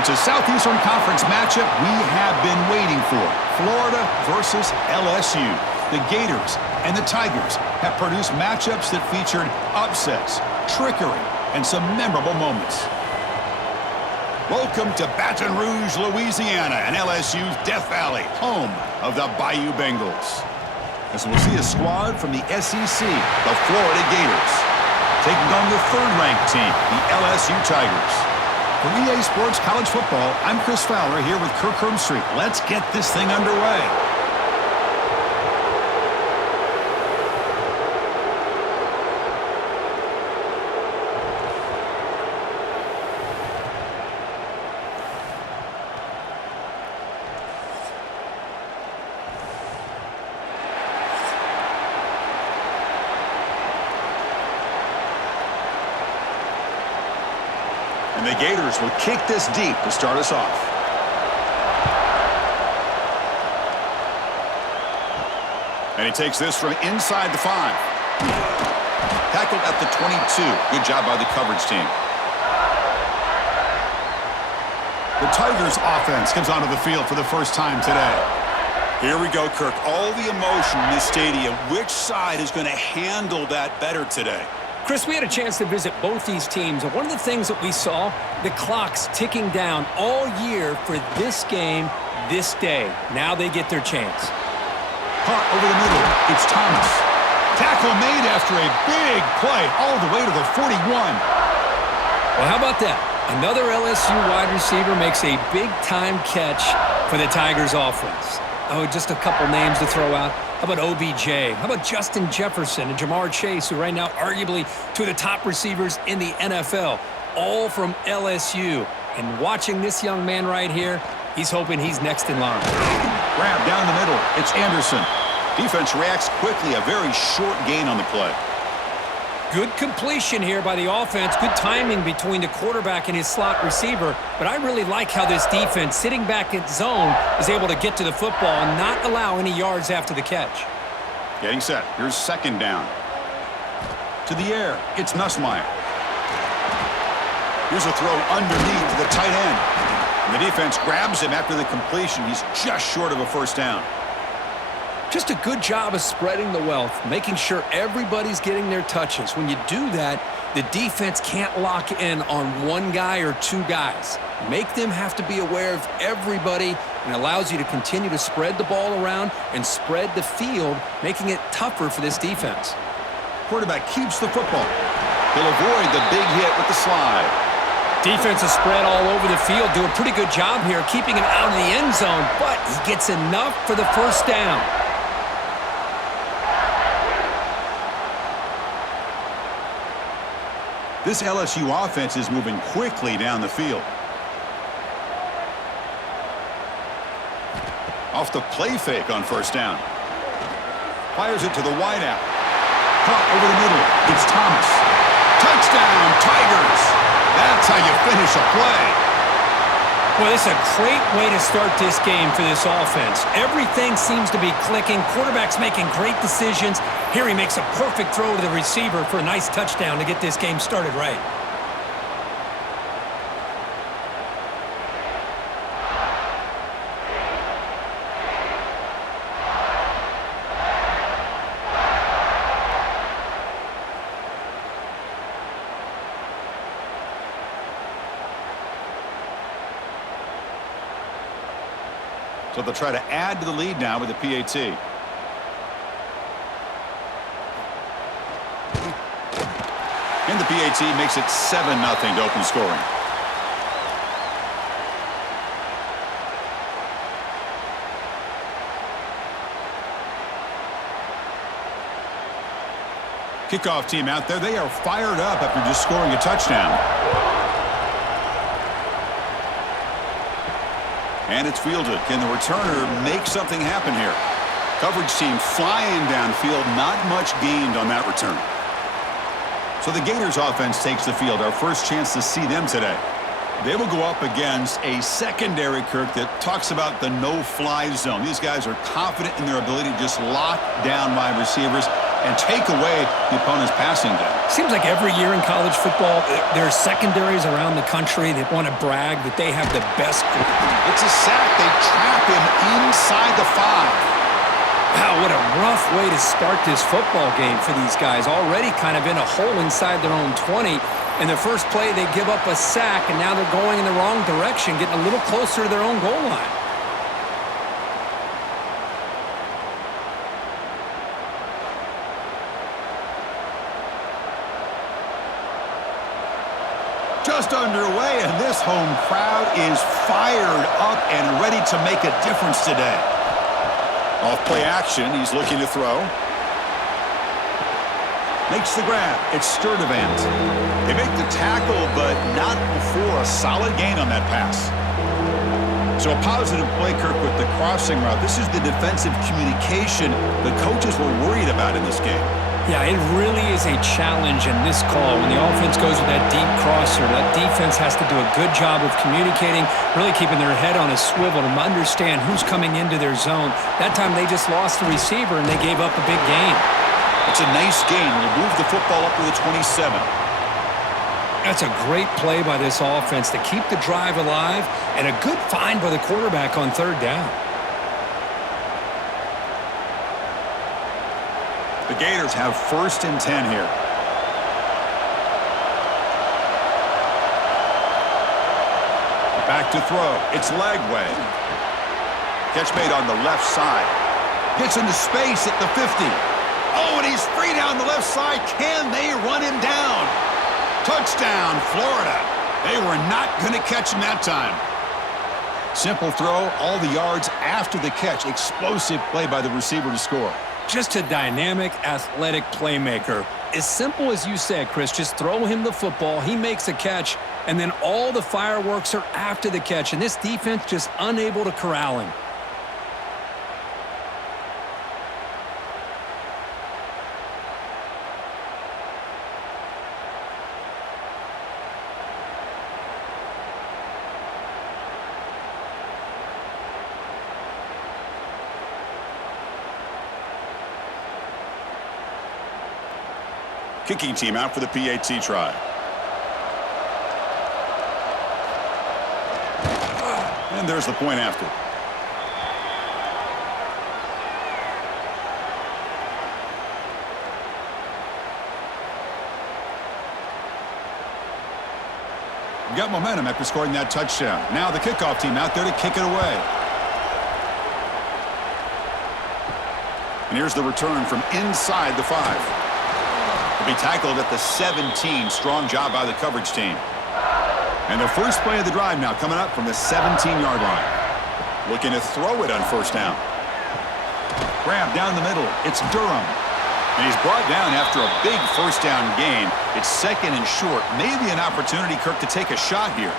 It's a Southeastern Conference matchup we have been waiting for. Florida versus LSU. The Gators and the Tigers have produced matchups that featured upsets, trickery, and some memorable moments. Welcome to Baton Rouge, Louisiana, and LSU's Death Valley, home of the Bayou Bengals. As we'll see a squad from the SEC, the Florida Gators, taking on the third-ranked team, the LSU Tigers. For EA Sports College Football, I'm Chris Fowler here with Kirk Hermstreet. Let's get this thing underway. And the Gators will kick this deep to start us off. And he takes this from inside the 5. Tackled at the 22. Good job by the coverage team. The Tigers offense comes onto the field for the first time today. Here we go, Kirk. All the emotion in this stadium. Which side is going to handle that better today? Chris, we had a chance to visit both these teams, and one of the things that we saw, the clock's ticking down all year for this game, this day. Now they get their chance. Caught over the middle. It's Thomas. Tackle made after a big play all the way to the 41. Well, how about that? Another LSU wide receiver makes a big-time catch for the Tigers offense. Oh, just a couple names to throw out. How about OBJ? How about Justin Jefferson and Jamar Chase, who right now arguably two of the top receivers in the NFL, all from LSU. And watching this young man right here, he's hoping he's next in line. Grab down the middle. It's Anderson. Defense reacts quickly. A very short gain on the play. Good completion here by the offense. Good timing between the quarterback and his slot receiver. But I really like how this defense, sitting back in zone, is able to get to the football and not allow any yards after the catch. Getting set. Here's second down. To the air. It's Nussmeier. Here's a throw underneath to the tight end. And the defense grabs him after the completion. He's just short of a first down. Just a good job of spreading the wealth, making sure everybody's getting their touches. When you do that, the defense can't lock in on one guy or two guys. Make them have to be aware of everybody, and allows you to continue to spread the ball around and spread the field, making it tougher for this defense. Quarterback keeps the football. He'll avoid the big hit with the slide. Defense is spread all over the field. Do a pretty good job here keeping him out of the end zone, but he gets enough for the first down. This LSU offense is moving quickly down the field. Off the play fake on first down. Fires it to the wideout. Caught over the middle. It's Thomas. Touchdown, Tigers! That's how you finish a play. Well, this is a great way to start this game for this offense. Everything seems to be clicking. Quarterback's making great decisions. Here he makes a perfect throw to the receiver for a nice touchdown to get this game started right. So they'll try to add to the lead now with the PAT. And the PAT makes it 7-0 to open scoring. Kickoff team out there. They are fired up after just scoring a touchdown. And it's fielded. Can the returner make something happen here? Coverage team flying downfield. Not much gained on that return. So the Gators offense takes the field. Our first chance to see them today. They will go up against a secondary, Kirk, that talks about the no-fly zone. These guys are confident in their ability to just lock down wide receivers. and take away the opponent's passing game. Seems like every year in college football, there are secondaries around the country that want to brag that they have the best. It's a sack. They trap him inside the 5. Wow, what a rough way to start this football game for these guys. Already kind of in a hole inside their own 20. In the first play, they give up a sack, and now they're going in the wrong direction, getting a little closer to their own goal line. Just underway, and this home crowd is fired up and ready to make a difference today. Off play action, he's looking to throw. Makes the grab. It's Sturdivant. They make the tackle, but not before a solid gain on that pass. So a positive play, Kirk, with the crossing route. This is the defensive communication the coaches were worried about in this game. Yeah, it really is a challenge in this call. When the offense goes with that deep crosser, that defense has to do a good job of communicating, really keeping their head on a swivel to understand who's coming into their zone. That time they just lost the receiver and they gave up a big gain. It's a nice gain. We'll move the football up to the 27. That's a great play by this offense to keep the drive alive, and a good find by the quarterback on third down. The Gators have 1st and 10 here. Back to throw. It's Lagway. Catch made on the left side. Gets into space at the 50. Oh, and he's free down the left side. Can they run him down? Touchdown, Florida. They were not going to catch him that time. Simple throw, all the yards after the catch. Explosive play by the receiver to score. Just a dynamic, athletic playmaker. As simple as you said, Chris, just throw him the football, he makes a catch, and then all the fireworks are after the catch, and this defense just unable to corral him. Kicking team out for the PAT try. And there's the point after. We got momentum after scoring that touchdown. Now the kickoff team out there to kick it away. And here's the return from inside the 5. To be tackled at the 17. Strong job by the coverage team. And the first play of the drive now coming up from the 17-yard line. Looking to throw it on first down. Grab down the middle. It's Durham. And he's brought down after a big first down gain. It's 2nd and short. Maybe an opportunity, Kirk, to take a shot here.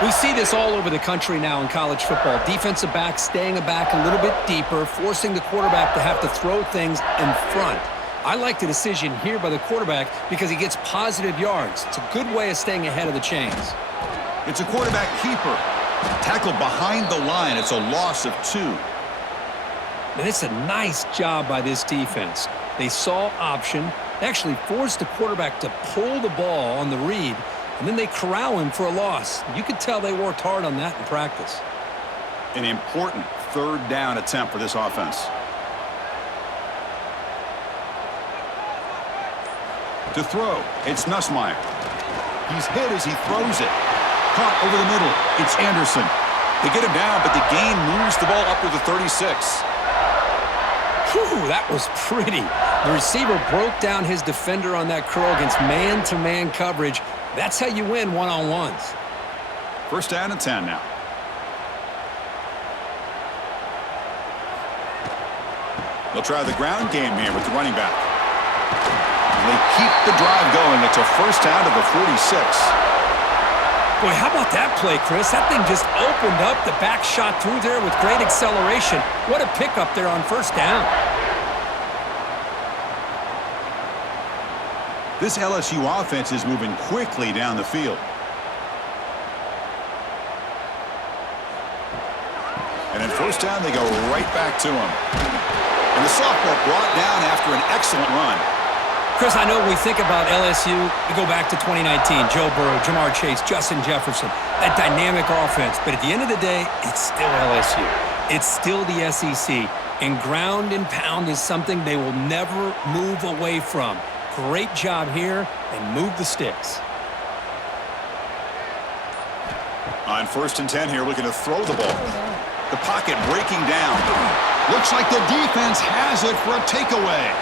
We see this all over the country now in college football. Defensive backs staying back a little bit deeper, forcing the quarterback to have to throw things in front. I like the decision here by the quarterback because he gets positive yards. It's a good way of staying ahead of the chains. It's a quarterback keeper. Tackled behind the line. It's a loss of 2. And it's a nice job by this defense. They saw option. They actually forced the quarterback to pull the ball on the read, and then they corral him for a loss. You could tell they worked hard on that in practice. An important third down attempt for this offense. To throw, it's Nussmeier. He's hit as he throws it. Caught over the middle. It's Anderson. They get him down, but the gain moves the ball up to the 36. Whew, that was pretty. The receiver broke down his defender on that curl against man-to-man coverage. That's how you win one-on-ones. First down and 10 now. They'll try the ground game here with the running back. They keep the drive going. It's a first down to the 46. Boy, how about that play, Chris? That thing just opened up. The back shot through there with great acceleration. What a pickup there on first down. This LSU offense is moving quickly down the field. And in first down, they go right back to him. And the sophomore brought down after an excellent run. Chris, I know when we think about LSU, we go back to 2019, Joe Burrow, Jamar Chase, Justin Jefferson, that dynamic offense. But at the end of the day, it's still LSU. It's still the SEC. And ground and pound is something they will never move away from. Great job here, and move the sticks. On 1st and 10 here, looking to throw the ball. The pocket breaking down. Looks like the defense has it for a takeaway.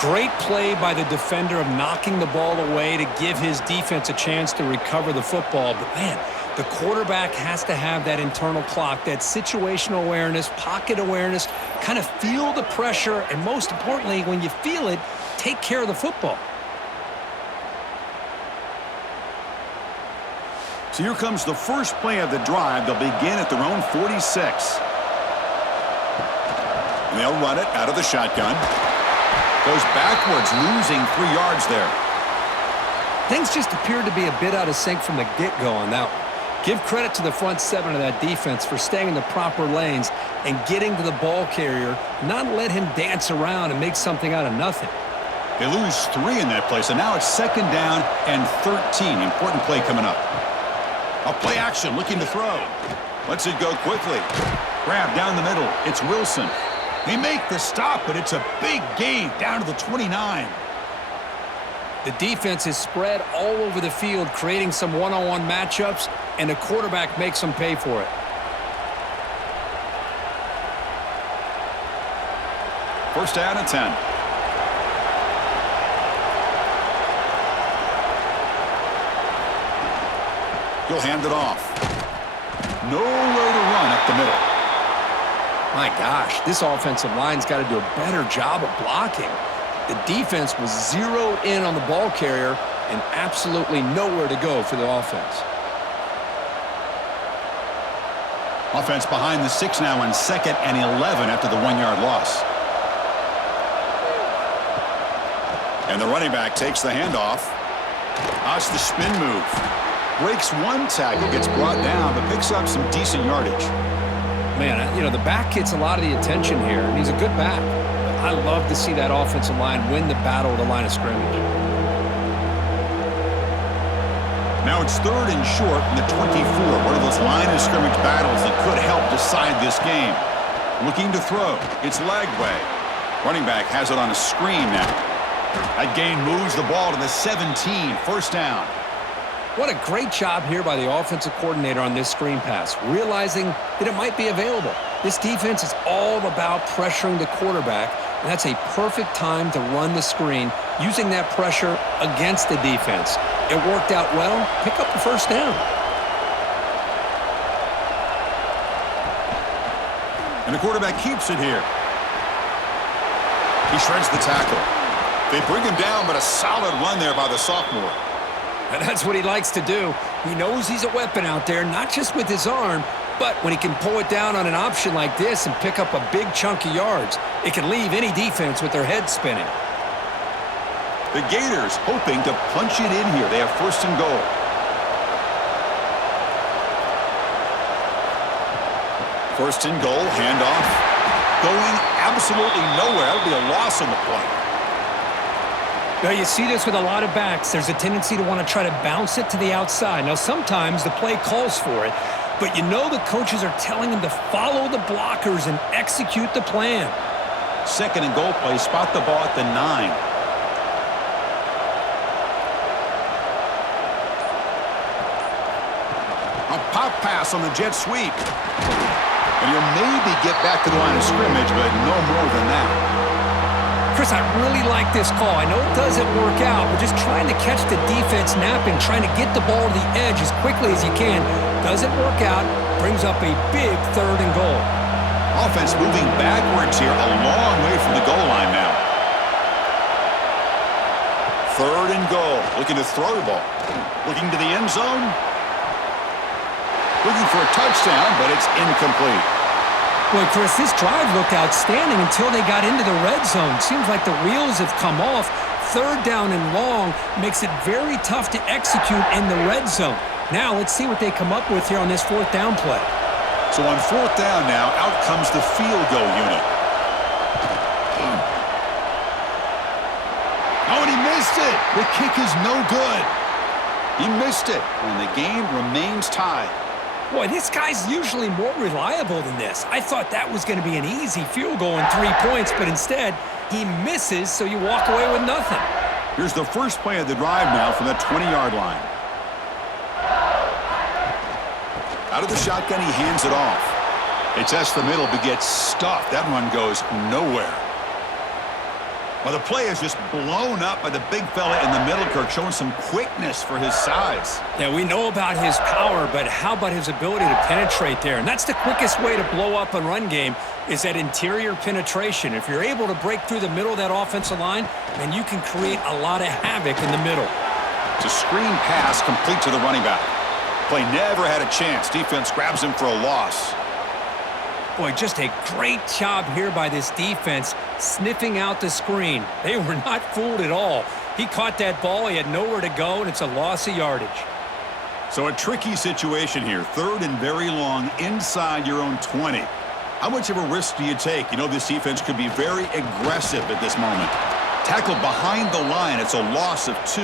Great play by the defender of knocking the ball away to give his defense a chance to recover the football. But, man, the quarterback has to have that internal clock, that situational awareness, pocket awareness, kind of feel the pressure, and most importantly, when you feel it, take care of the football. So here comes the first play of the drive. They'll begin at their own 46. And they'll run it out of the shotgun. Goes backwards, losing 3 yards there. Things just appeared to be a bit out of sync from the get-go on that one. Give credit to the front 7 of that defense for staying in the proper lanes and getting to the ball carrier, not let him dance around and make something out of nothing. They lose 3 in that play, so now it's 2nd down and 13. Important play coming up. A play action, looking to throw. Lets it go quickly. Grab down the middle. It's Wilson. They make the stop, but it's a big gain down to the 29. The defense is spread all over the field, creating some one-on-one matchups, and the quarterback makes them pay for it. 1st down and 10. He'll hand it off. Nowhere to run up the middle. My gosh, this offensive line's got to do a better job of blocking. The defense was zeroed in on the ball carrier and absolutely nowhere to go for the offense. Offense behind the 6 now on 2nd and 11 after the 1-yard loss. And the running back takes the handoff. That's the spin move. Breaks 1 tackle, gets brought down, but picks up some decent yardage. Man, you know, the back gets a lot of the attention here, and he's a good back. I love to see that offensive line win the battle at the line of scrimmage. Now it's 3rd and short from the 24. One of those line of scrimmage battles that could help decide this game. Looking to throw. It's Lagway. Running back has it on a screen now. That gain moves the ball to the 17. 1st down. What a great job here by the offensive coordinator on this screen pass, realizing that it might be available. This defense is all about pressuring the quarterback, and that's a perfect time to run the screen, using that pressure against the defense. It worked out well. Pick up the 1st down. And the quarterback keeps it here. He shreds the tackle. They bring him down, but a solid run there by the sophomore. And that's what he likes to do. He knows he's a weapon out there, not just with his arm, but when he can pull it down on an option like this and pick up a big chunk of yards, it can leave any defense with their head spinning. The Gators hoping to punch it in here. They have 1st and goal. First and goal, handoff. Going absolutely nowhere. That'll be a loss on the play. Now, you see this with a lot of backs. There's a tendency to want to try to bounce it to the outside. Now, sometimes the play calls for it, but you know the coaches are telling them to follow the blockers and execute the plan. 2nd and goal play. Spot the ball at the 9. A pop pass on the jet sweep. And he'll maybe get back to the line of scrimmage, but no more than that. Chris, I really like this call. I know it doesn't work out, but just trying to catch the defense napping, trying to get the ball to the edge as quickly as you can. Doesn't work out, brings up a big 3rd and goal. Offense moving backwards here, a long way from the goal line now. 3rd and goal, looking to throw the ball. Looking to the end zone. Looking for a touchdown, but it's incomplete. Boy, Chris, this drive looked outstanding until they got into the red zone. Seems like the wheels have come off. 3rd down and long makes it very tough to execute in the red zone. Now, let's see what they come up with here on this 4th down play. So on 4th down now, out comes the field goal unit. The kick is no good. He missed it, and the game remains tied. Boy, this guy's usually more reliable than this. I thought that was going to be an easy field goal and 3 points, but instead, he misses, so you walk away with nothing. Here's the first play of the drive now from the 20-yard line. Out of the shotgun, he hands it off. They test the middle, but gets stuffed. That one goes nowhere. Well, the play is just blown up by the big fella in the middle, Kirk, showing some quickness for his size. Yeah, we know about his power, but how about his ability to penetrate there? And that's the quickest way to blow up a run game is that interior penetration. If you're able to break through the middle of that offensive line, then you can create a lot of havoc in the middle. It's a screen pass complete to the running back. Play never had a chance. Defense grabs him for a loss. Boy, just a great job here by this defense, sniffing out the screen. They were not fooled at all. He caught that ball, he had nowhere to go, and it's a loss of yardage. So a tricky situation here. 3rd and very long inside your own 20. How much of a risk do you take? You know this defense could be very aggressive at this moment. Tackled behind the line, it's a loss of 2.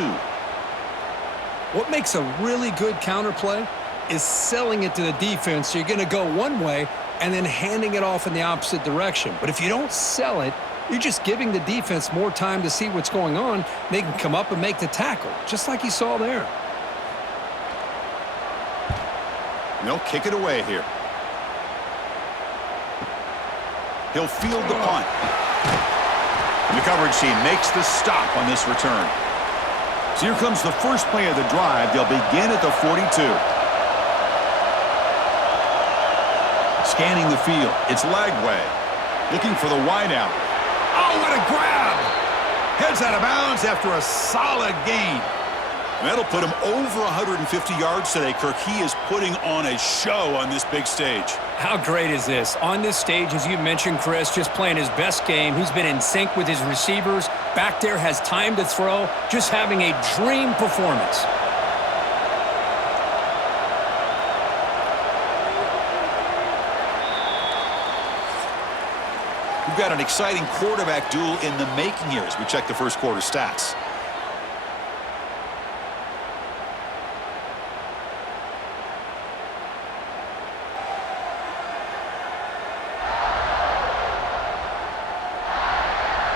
What makes a really good counterplay is selling it to the defense. So you're going to go one way and then handing it off in the opposite direction. But if you don't sell it, you're just giving the defense more time to see what's going on. They can come up and make the tackle, just like you saw there. And they'll kick it away here. He'll field the punt. And the coverage team makes the stop on this return. So here comes the first play of the drive. They'll begin at the 42. Scanning the field. It's Lagway. Looking for the wideout. Oh, what a grab! Heads out of bounds after a solid gain. And that'll put him over 150 yards today, Kirk. He is putting on a show on this big stage. How great is this? On this stage, as you mentioned, Chris, just playing his best game. He's been in sync with his receivers. Back there, has time to throw. Just having a dream performance. We've got an exciting quarterback duel in the making here as we check the first quarter stats.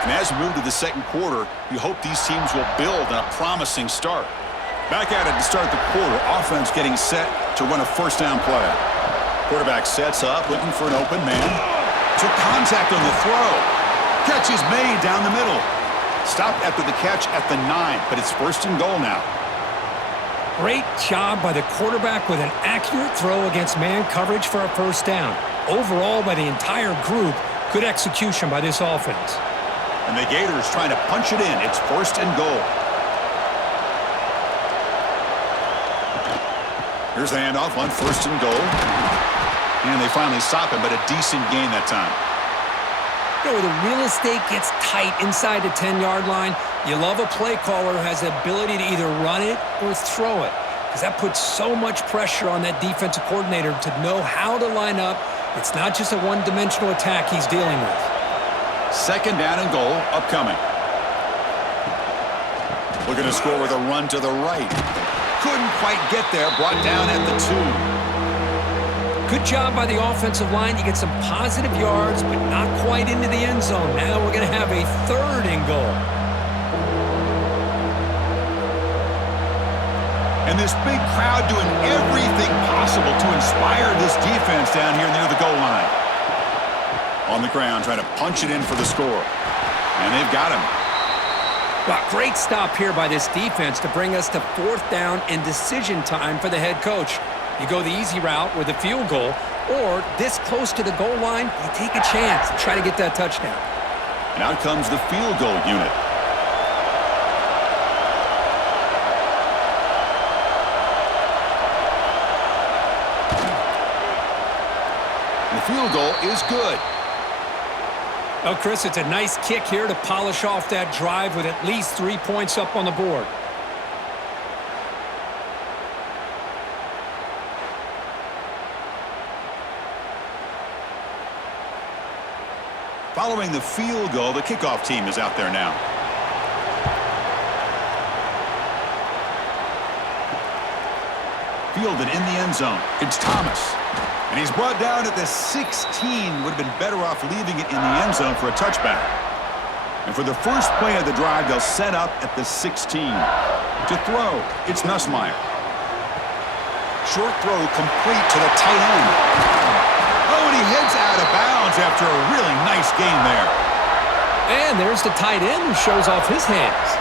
And as we move to the second quarter, we hope these teams will build on a promising start. Back at it to start the quarter. Offense getting set to run a first down play. Quarterback sets up, looking for an open man. Took contact on the throw. Catch is made down the middle. Stopped after the catch at the 9, but it's 1st and goal now. Great job by the quarterback with an accurate throw against man coverage for a first down. Overall, by the entire group, good execution by this offense. And the Gators trying to punch it in. It's 1st and goal. Here's the handoff on 1st and goal. And they finally stop him, but a decent gain that time. You know, where the real estate gets tight inside the 10-yard line, you love a play caller who has the ability to either run it or throw it, because that puts so much pressure on that defensive coordinator to know how to line up. It's not just a one-dimensional attack he's dealing with. 2nd down and goal upcoming. Looking to score with a run to the right. Couldn't quite get there, brought down at the 2. Good job by the offensive line. You get some positive yards, but not quite into the end zone. Now we're going to have a 3rd and goal. And this big crowd doing everything possible to inspire this defense down here near the goal line. On the ground, trying to punch it in for the score. And they've got him. Well, great stop here by this defense to bring us to 4th down and decision time for the head coach. You go the easy route with a field goal, or this close to the goal line, you take a chance and try to get that touchdown. And out comes the field goal unit. And the field goal is good. Well, Chris, it's a nice kick here to polish off that drive with at least 3 points up on the board. Following the field goal, the kickoff team is out there now. fielded in the end zone. It's Thomas. And he's brought down at the 16. Would have been better off leaving it in the end zone for a touchback. And for the first play of the drive, they'll set up at the 16. To throw, it's Nussmeier. Short throw complete to the tight end. Oh, and he heads out of bounds after a really nice gain there. And there's the tight end who shows off his hands.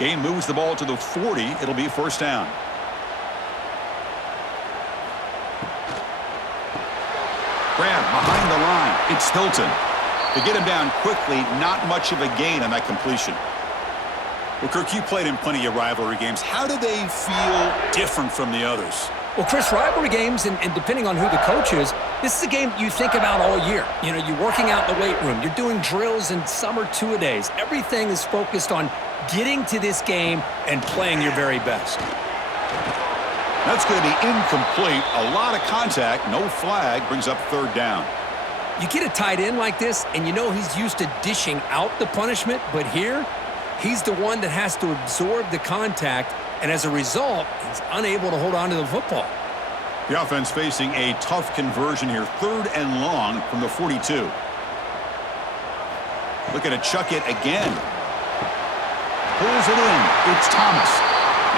Game moves the ball to the 40. It'll be first down. Grab behind the line. It's Hilton. To get him down quickly, not much of a gain on that completion. Well, Kirk, you played in plenty of rivalry games. How do they feel different from the others? Well, Chris, rivalry games, and depending on who the coach is, this is a game you think about all year. You know, you're working out in the weight room. You're doing drills and summer two-a-days. Everything is focused on getting to this game and playing your very best. That's going to be incomplete. A lot of contact. No flag. Brings up third down. You get a tight end like this, and you know he's used to dishing out the punishment, but here, he's the one that has to absorb the contact, and as a result, he's unable to hold on to the football. The offense facing a tough conversion here. Third and long from the 42. Looking to chuck it again. Pulls it in. It's Thomas.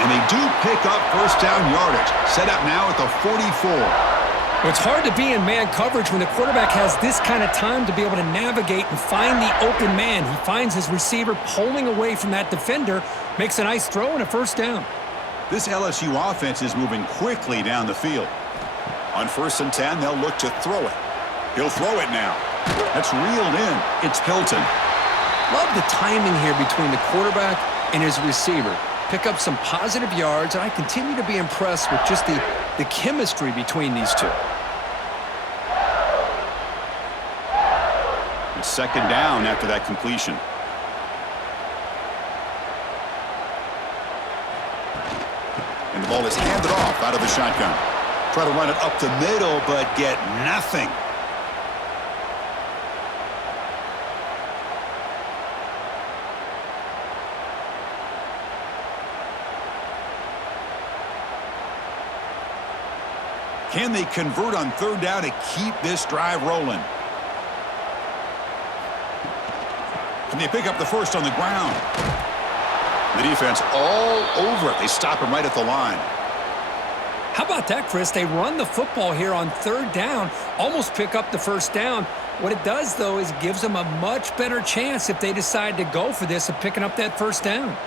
And they do pick up first down yardage. Set up now at the 44. Well, it's hard to be in man coverage when the quarterback has this kind of time to be able to navigate and find the open man. He finds his receiver pulling away from that defender, makes a nice throw and a first down. This LSU offense is moving quickly down the field. On 1st and 10, they'll look to throw it. He'll throw it now. That's reeled in. It's Hilton. Love the timing here between the quarterback and his receiver. Pick up some positive yards, and I continue to be impressed with just the chemistry between these two. It's second down after that completion. And the ball is handed off out of the shotgun. Try to run it up the middle, but get nothing. Can they convert on third down to keep this drive rolling? Can they pick up the first on the ground? The defense all over it. They stop him right at the line. How about that, Chris? They run the football here on third down, almost pick up the first down. What it does, though, is it gives them a much better chance if they decide to go for this of picking up that first down.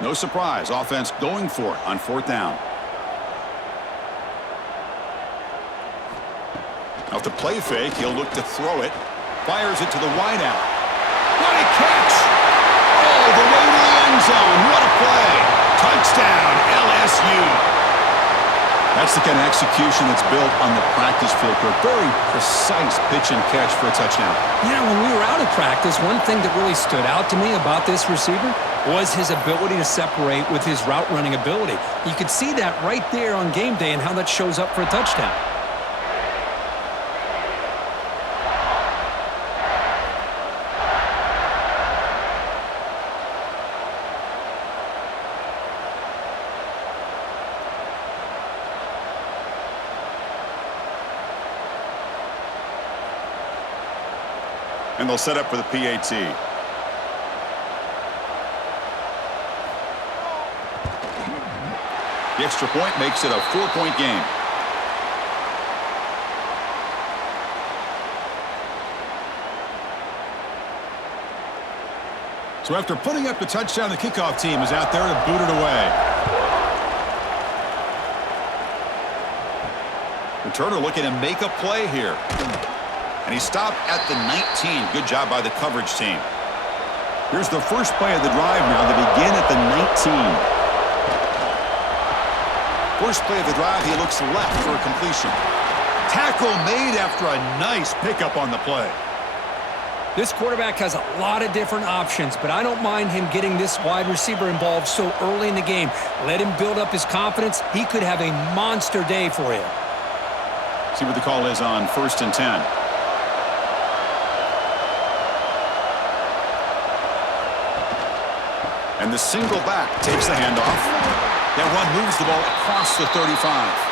No surprise. Offense going for it on fourth down. Off the play fake, he'll look to throw it. Fires it to the wideout. What a catch! All the way to the end zone. What a play! Touchdown, LSU. That's the kind of execution that's built on the practice field. A very precise pitch and catch for a touchdown. You know, when we were out of practice, one thing that really stood out to me about this receiver was his ability to separate with his route running ability. You could see that right there on game day and how that shows up for a touchdown. And they'll set up for the PAT. The extra point makes it a 4-point game. So after putting up the touchdown, the kickoff team is out there to boot it away. Returner looking to make a play here. And he stopped at the 19. Good job by the coverage team. Here's the first play of the drive now. They begin at the 19. First play of the drive, he looks left for a completion. Tackle made after a nice pickup on the play. This quarterback has a lot of different options, but I don't mind him getting this wide receiver involved so early in the game. Let him build up his confidence. He could have a monster day for you. See what the call is on 1st and 10. And the single back takes the handoff. That run moves the ball across the 35.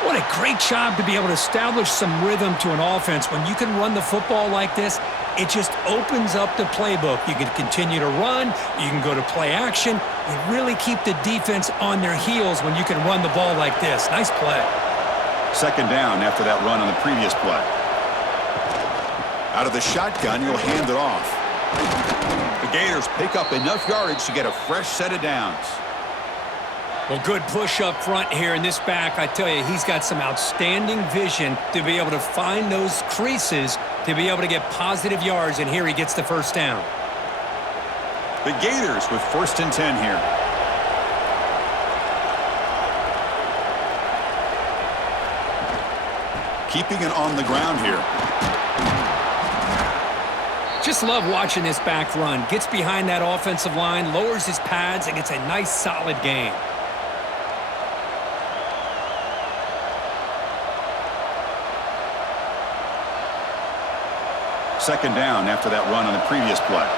What a great job to be able to establish some rhythm to an offense. When you can run the football like this, it just opens up the playbook. You can continue to run. You can go to play action. You really keep the defense on their heels when you can run the ball like this. Nice play. 2nd down after that run on the previous play. Out of the shotgun, you'll hand it off. The Gators pick up enough yardage to get a fresh set of downs. Well, good push up front here in this back. I tell you, he's got some outstanding vision to be able to find those creases to be able to get positive yards, and here he gets the 1st down. The Gators with 1st and 10 here. Keeping it on the ground here. Just love watching this back run. Gets behind that offensive line, lowers his pads, and gets a nice solid gain. Second down after that run on the previous play.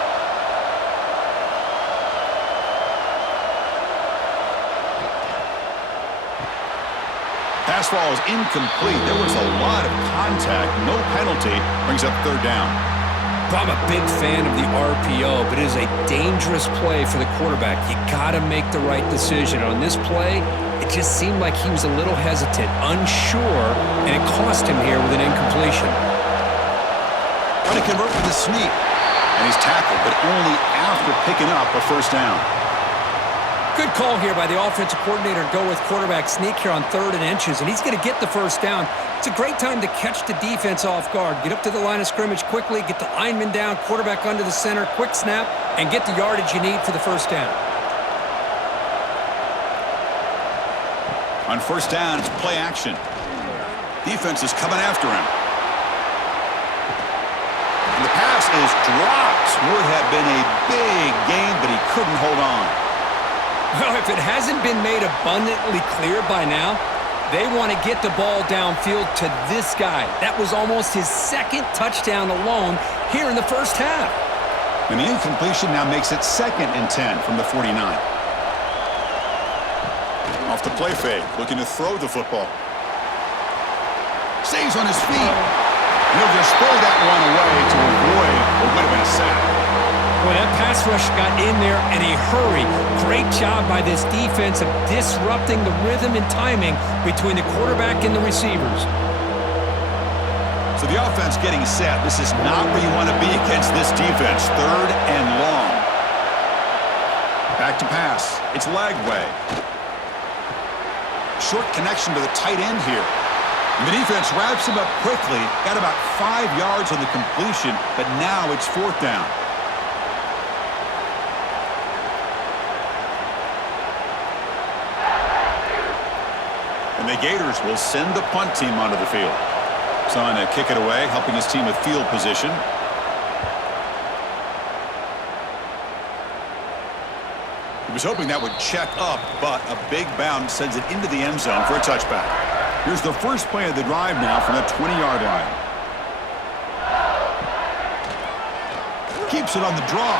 Pass ball is incomplete. There was a lot of contact. No penalty. Brings up 3rd down. I'm a big fan of the RPO, but it is a dangerous play for the quarterback. You got to make the right decision. On this play, it just seemed like he was a little hesitant, unsure, and it cost him here with an incompletion. Trying to convert with a sneak. And he's tackled, but only after picking up a 1st down. Good call here by the offensive coordinator to go with quarterback sneak here on 3rd and inches, and he's going to get the 1st down. It's a great time to catch the defense off guard. Get up to the line of scrimmage quickly, get the lineman down, quarterback under the center, quick snap, and get the yardage you need for the 1st down. On 1st down, it's play action. Defense is coming after him. And the pass is dropped. Would have been a big gain, but he couldn't hold on. Well, if it hasn't been made abundantly clear by now, they want to get the ball downfield to this guy. That was almost his 2nd touchdown alone here in the 1st half. And the incompletion now makes it 2nd and 10 from the 49. Off the play fake, looking to throw the football. Stays on his feet. And he'll just throw that one away to avoid what would have been a sack. Well, that pass rush got in there in a hurry. Great job by this defense of disrupting the rhythm and timing between the quarterback and the receivers. So the offense getting set. This is not where you want to be against this defense. 3rd and long. Back to pass. It's Lagway. Short connection to the tight end here. And the defense wraps him up quickly. Got about 5 yards on the completion, but now it's 4th down. And the Gators will send the punt team onto the field. Trying to kick it away, helping his team with field position. He was hoping that would check up, but a big bounce sends it into the end zone for a touchback. Here's the first play of the drive now from the 20-yard line. Keeps it on the draw.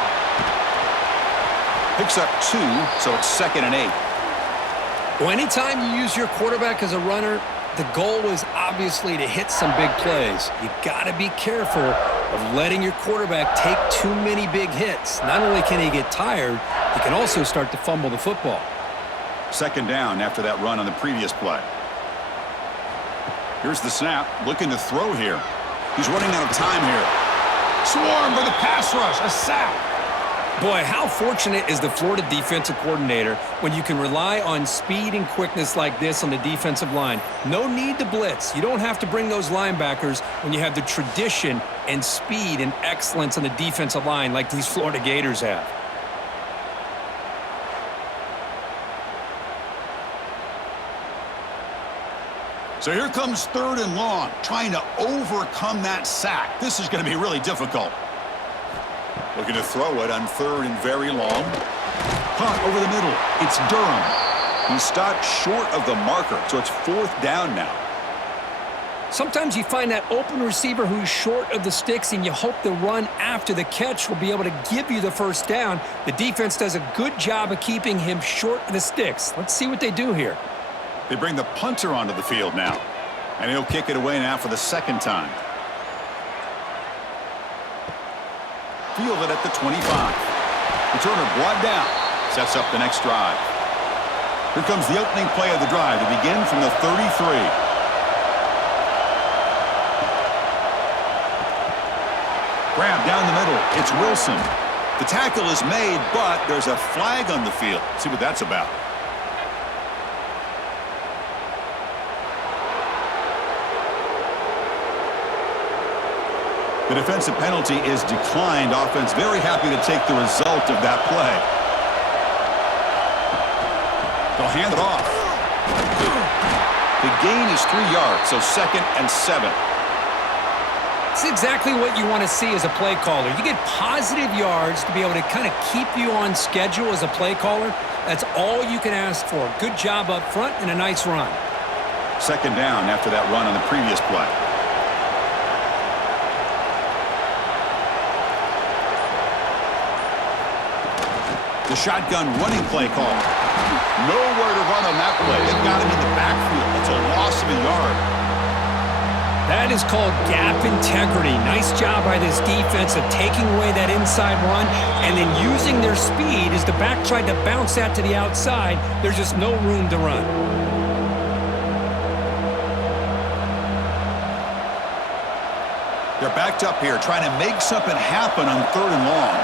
Picks up 2, so it's 2nd and 8. Well, anytime you use your quarterback as a runner, the goal is obviously to hit some big plays. You got to be careful of letting your quarterback take too many big hits. Not only can he get tired, he can also start to fumble the football. 2nd down after that run on the previous play. Here's the snap, looking to throw here. He's running out of time here. Swarm for the pass rush, a sack. Boy, how fortunate is the Florida defensive coordinator when you can rely on speed and quickness like this on the defensive line. No need to blitz. You don't have to bring those linebackers when you have the tradition and speed and excellence on the defensive line like these Florida Gators have. So here comes 3rd and long, trying to overcome that sack. This is going to be really difficult. Looking to throw it on 3rd and very long. Caught over the middle. It's Durham. He stopped short of the marker, so it's 4th down now. Sometimes you find that open receiver who's short of the sticks, and you hope the run after the catch will be able to give you the 1st down. The defense does a good job of keeping him short of the sticks. Let's see what they do here. They bring the punter onto the field now, and he'll kick it away now for the 2nd time. Fielded at the 25. Returner brought down. Sets up the next drive. Here comes the opening play of the drive to begin from the 33. Grab down the middle. It's Wilson. The tackle is made, but there's a flag on the field. See what that's about. The defensive penalty is declined. Offense very happy to take the result of that play. They'll hand it off. The gain is 3 yards, so 2nd and 7. It's exactly what you want to see as a play caller. You get positive yards to be able to kind of keep you on schedule as a play caller. That's all you can ask for. Good job up front and a nice run. 2nd down after that run on the previous play. The shotgun running play call. Nowhere to run on that play. They got him in the backfield. It's a loss of a yard. That is called gap integrity. Nice job by this defense of taking away that inside run and then using their speed as the back tried to bounce that to the outside. There's just no room to run. They're backed up here trying to make something happen on 3rd and long.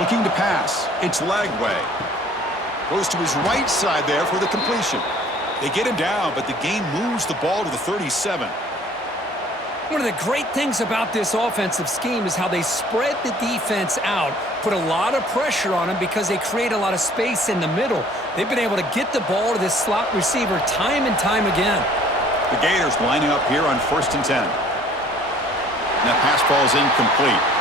Looking to pass. It's Lagway. Goes to his right side there for the completion. They get him down, but the gain moves the ball to the 37. One of the great things about this offensive scheme is how they spread the defense out, put a lot of pressure on them because they create a lot of space in the middle. They've been able to get the ball to this slot receiver time and time again. The Gators lining up here on 1st and 10. And that pass ball is incomplete.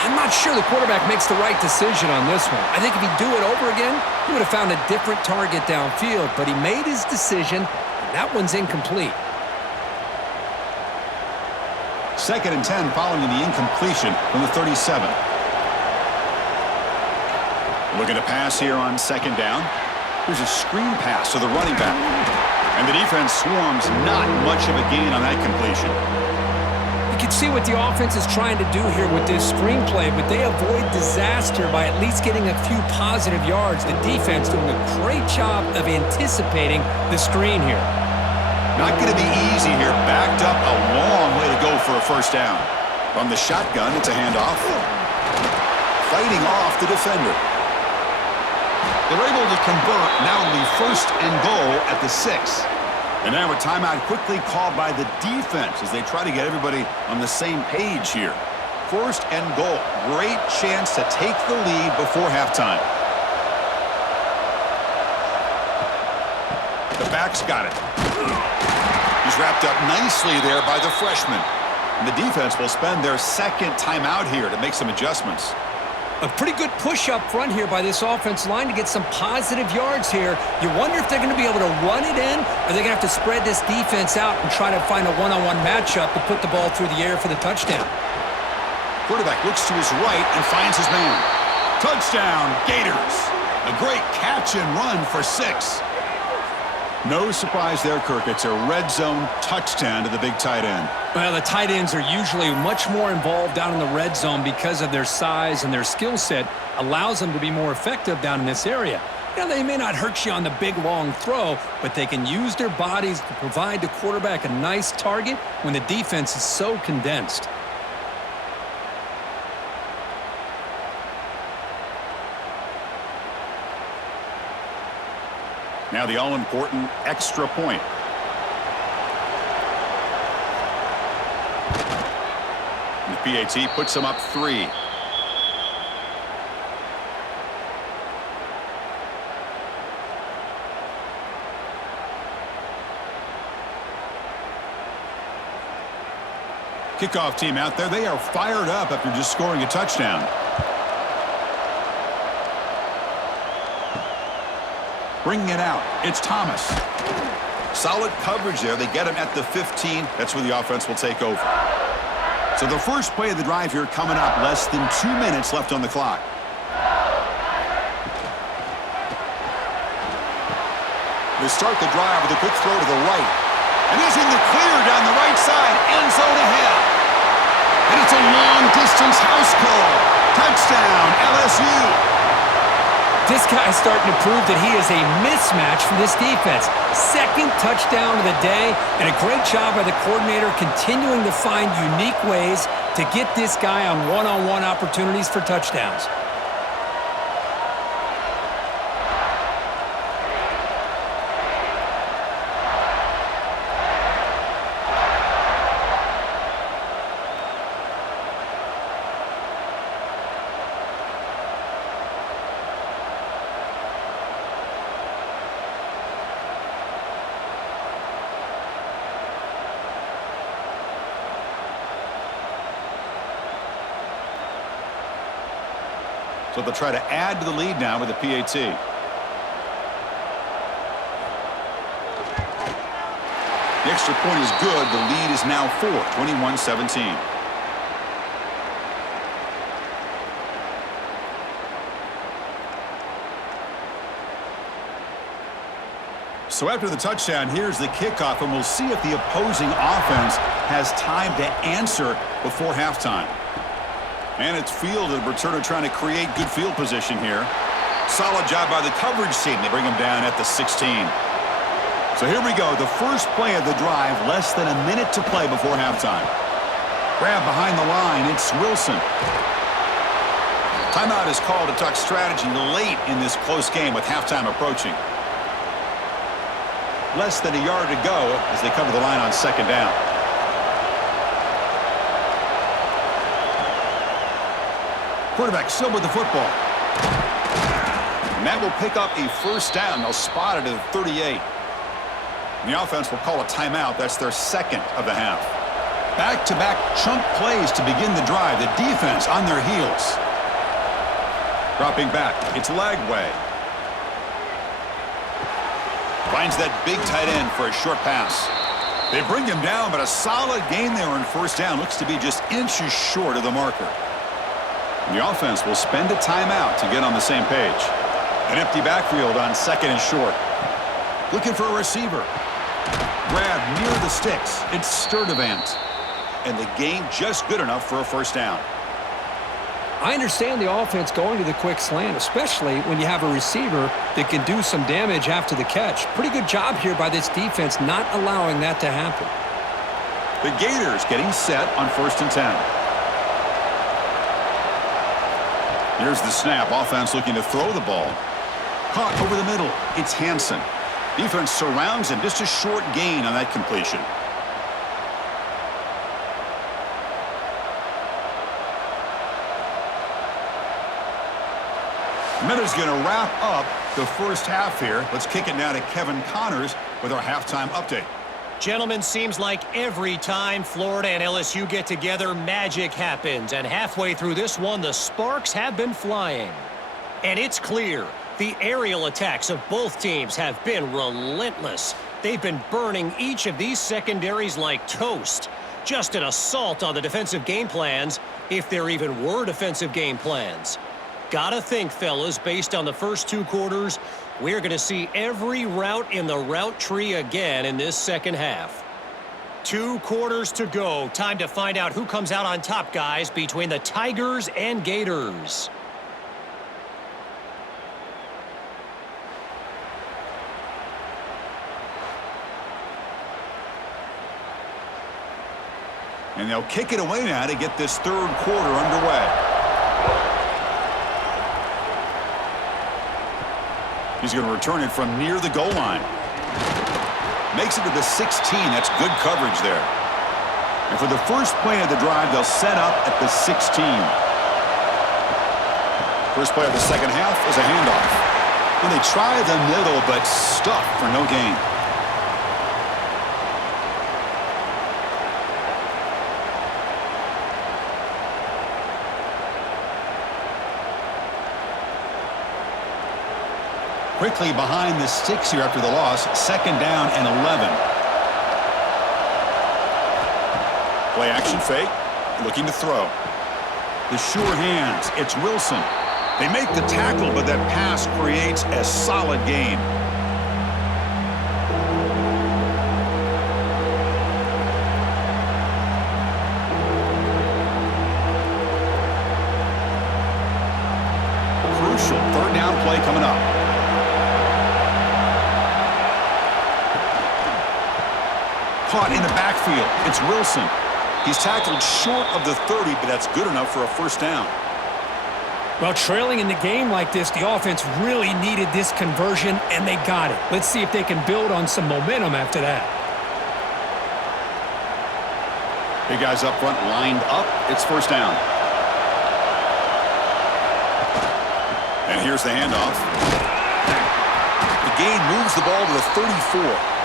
I'm not sure the quarterback makes the right decision on this one. I think if he'd do it over again, he would have found a different target downfield, but he made his decision, and that one's incomplete. 2nd and 10 following the incompletion from the 37. Looking to pass here on 2nd down. Here's a screen pass to the running back. And the defense swarms, not much of a gain on that completion. You can see what the offense is trying to do here with this screenplay, but they avoid disaster by at least getting a few positive yards. The defense doing a great job of anticipating the screen here. Not going to be easy here. Backed up a long way to go for a 1st down. From the shotgun, it's a handoff. Fighting off the defender. They're able to convert. Now it'll be 1st and goal at the 6. And now a timeout quickly called by the defense as they try to get everybody on the same page here. 1st and goal. Great chance to take the lead before halftime. The back's got it. He's wrapped up nicely there by the freshman. And the defense will spend their 2nd timeout here to make some adjustments. A pretty good push up front here by this offense line to get some positive yards here. You wonder if they're going to be able to run it in, or they're going to have to spread this defense out and try to find a one-on-one matchup to put the ball through the air for the touchdown. Quarterback looks to his right and finds his man. Touchdown, Gators. A great catch and run for 6. No surprise there, Kirk. It's a red zone touchdown to the big tight end. Well, the tight ends are usually much more involved down in the red zone because of their size, and their skill set allows them to be more effective down in this area. You know, they may not hurt you on the big, long throw, but they can use their bodies to provide the quarterback a nice target when the defense is so condensed. Now the all-important extra point. And the PAT puts them up 3. Kickoff team out there, they are fired up after just scoring a touchdown. Bringing it out, it's Thomas. Solid coverage there. They get him at the 15. That's where the offense will take over. So the first play of the drive here coming up. Less than 2 minutes left on the clock. They start the drive with a quick throw to the right. And he's in the clear down the right side. End zone ahead. And it's a long-distance house call. Touchdown, LSU. This guy's starting to prove that he is a mismatch for this defense. Second touchdown of the day, and a great job by the coordinator continuing to find unique ways to get this guy on one-on-one opportunities for touchdowns. So they'll try to add to the lead now with a PAT. The extra point is good. The lead is now 4, 21-17. So after the touchdown, here's the kickoff, and we'll see if the opposing offense has time to answer before halftime. And it's fielded. Returner trying to create good field position here. Solid job by the coverage team. They bring him down at the 16. So here we go. The first play of the drive. Less than a minute to play before halftime. Grab behind the line. It's Wilson. Timeout is called to talk strategy late in this close game with halftime approaching. Less than a yard to go as they cover the line on second down. Quarterback still with the football. And that will pick up a first down. They'll spot it at 38. And the offense will call a timeout. That's their second of the half. Back-to-back chunk plays to begin the drive. The defense on their heels. Dropping back. It's Lagway. Finds that big tight end for a short pass. They bring him down, but a solid gain there on first down. Looks to be just inches short of the marker. The offense will spend a timeout to get on the same page. An empty backfield on second and short. Looking for a receiver. Grab near the sticks. It's Sturdivant. And the gain just good enough for a first down. I understand the offense going to the quick slant, especially when you have a receiver that can do some damage after the catch. Pretty good job here by this defense not allowing that to happen. The Gators getting set on 1st and 10. Here's the snap. Offense looking to throw the ball. Caught over the middle. It's Hansen. Defense surrounds him. Just a short gain on that completion. Minute's going to wrap up the first half here. Let's kick it now to Kevin Connors with our halftime update. Gentlemen, seems like every time Florida and LSU get together, magic happens. And halfway through this one, the sparks have been flying. And it's clear, the aerial attacks of both teams have been relentless. They've been burning each of these secondaries like toast. Just an assault on the defensive game plans, if there even were defensive game plans. Gotta think, fellas, based on the first 2 quarters, we're going to see every route in the route tree again in this second half. 2 quarters to go. Time to find out who comes out on top, guys, between the Tigers and Gators. And they'll kick it away now to get this third quarter underway. He's going to return it from near the goal line. Makes it to the 16. That's good coverage there. And for the first play of the drive, they'll set up at the 16. First play of the second half is a handoff. And they try the middle, but stuffed for no gain. Quickly behind the sticks here after the loss. 2nd down and 11. Play action fake. Looking to throw. The sure hands. It's Wilson. They make the tackle, but that pass creates a solid gain. Crucial 3rd down play coming up. Caught in the backfield. It's Wilson. He's tackled short of the 30, but that's good enough for a 1st down. Well, trailing in the game like this, the offense really needed this conversion, and they got it. Let's see if they can build on some momentum after that. Big guys up front lined up. It's 1st down. And here's the handoff. The gain moves the ball to the 34.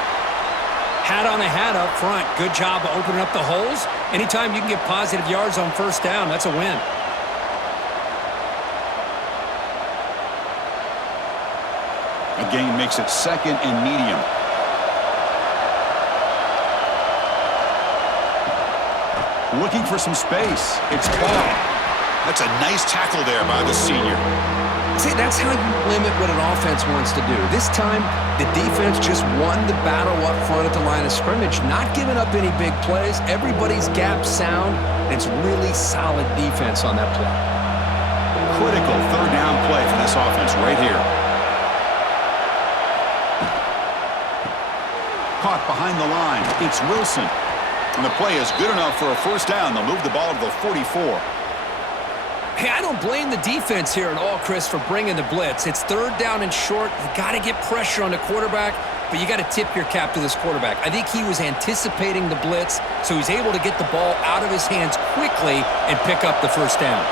Hat on a hat up front. Good job of opening up the holes. Anytime you can get positive yards on 1st down, that's a win. A gain makes it 2nd and medium. Looking for some space. It's Ball. That's a nice tackle there by the senior. See, that's how you limit what an offense wants to do. This time, the defense just won the battle up front at the line of scrimmage, not giving up any big plays. Everybody's gap sound, and it's really solid defense on that play. Critical 3rd down play for this offense right here. Caught behind the line. It's Wilson. And the play is good enough for a 1st down. They'll move the ball to the 44. Hey, I don't blame the defense here at all, Chris, for bringing the blitz. It's 3rd down and short. You got to get pressure on the quarterback, but you got to tip your cap to this quarterback. I think he was anticipating the blitz, so he's able to get the ball out of his hands quickly and pick up the 1st down.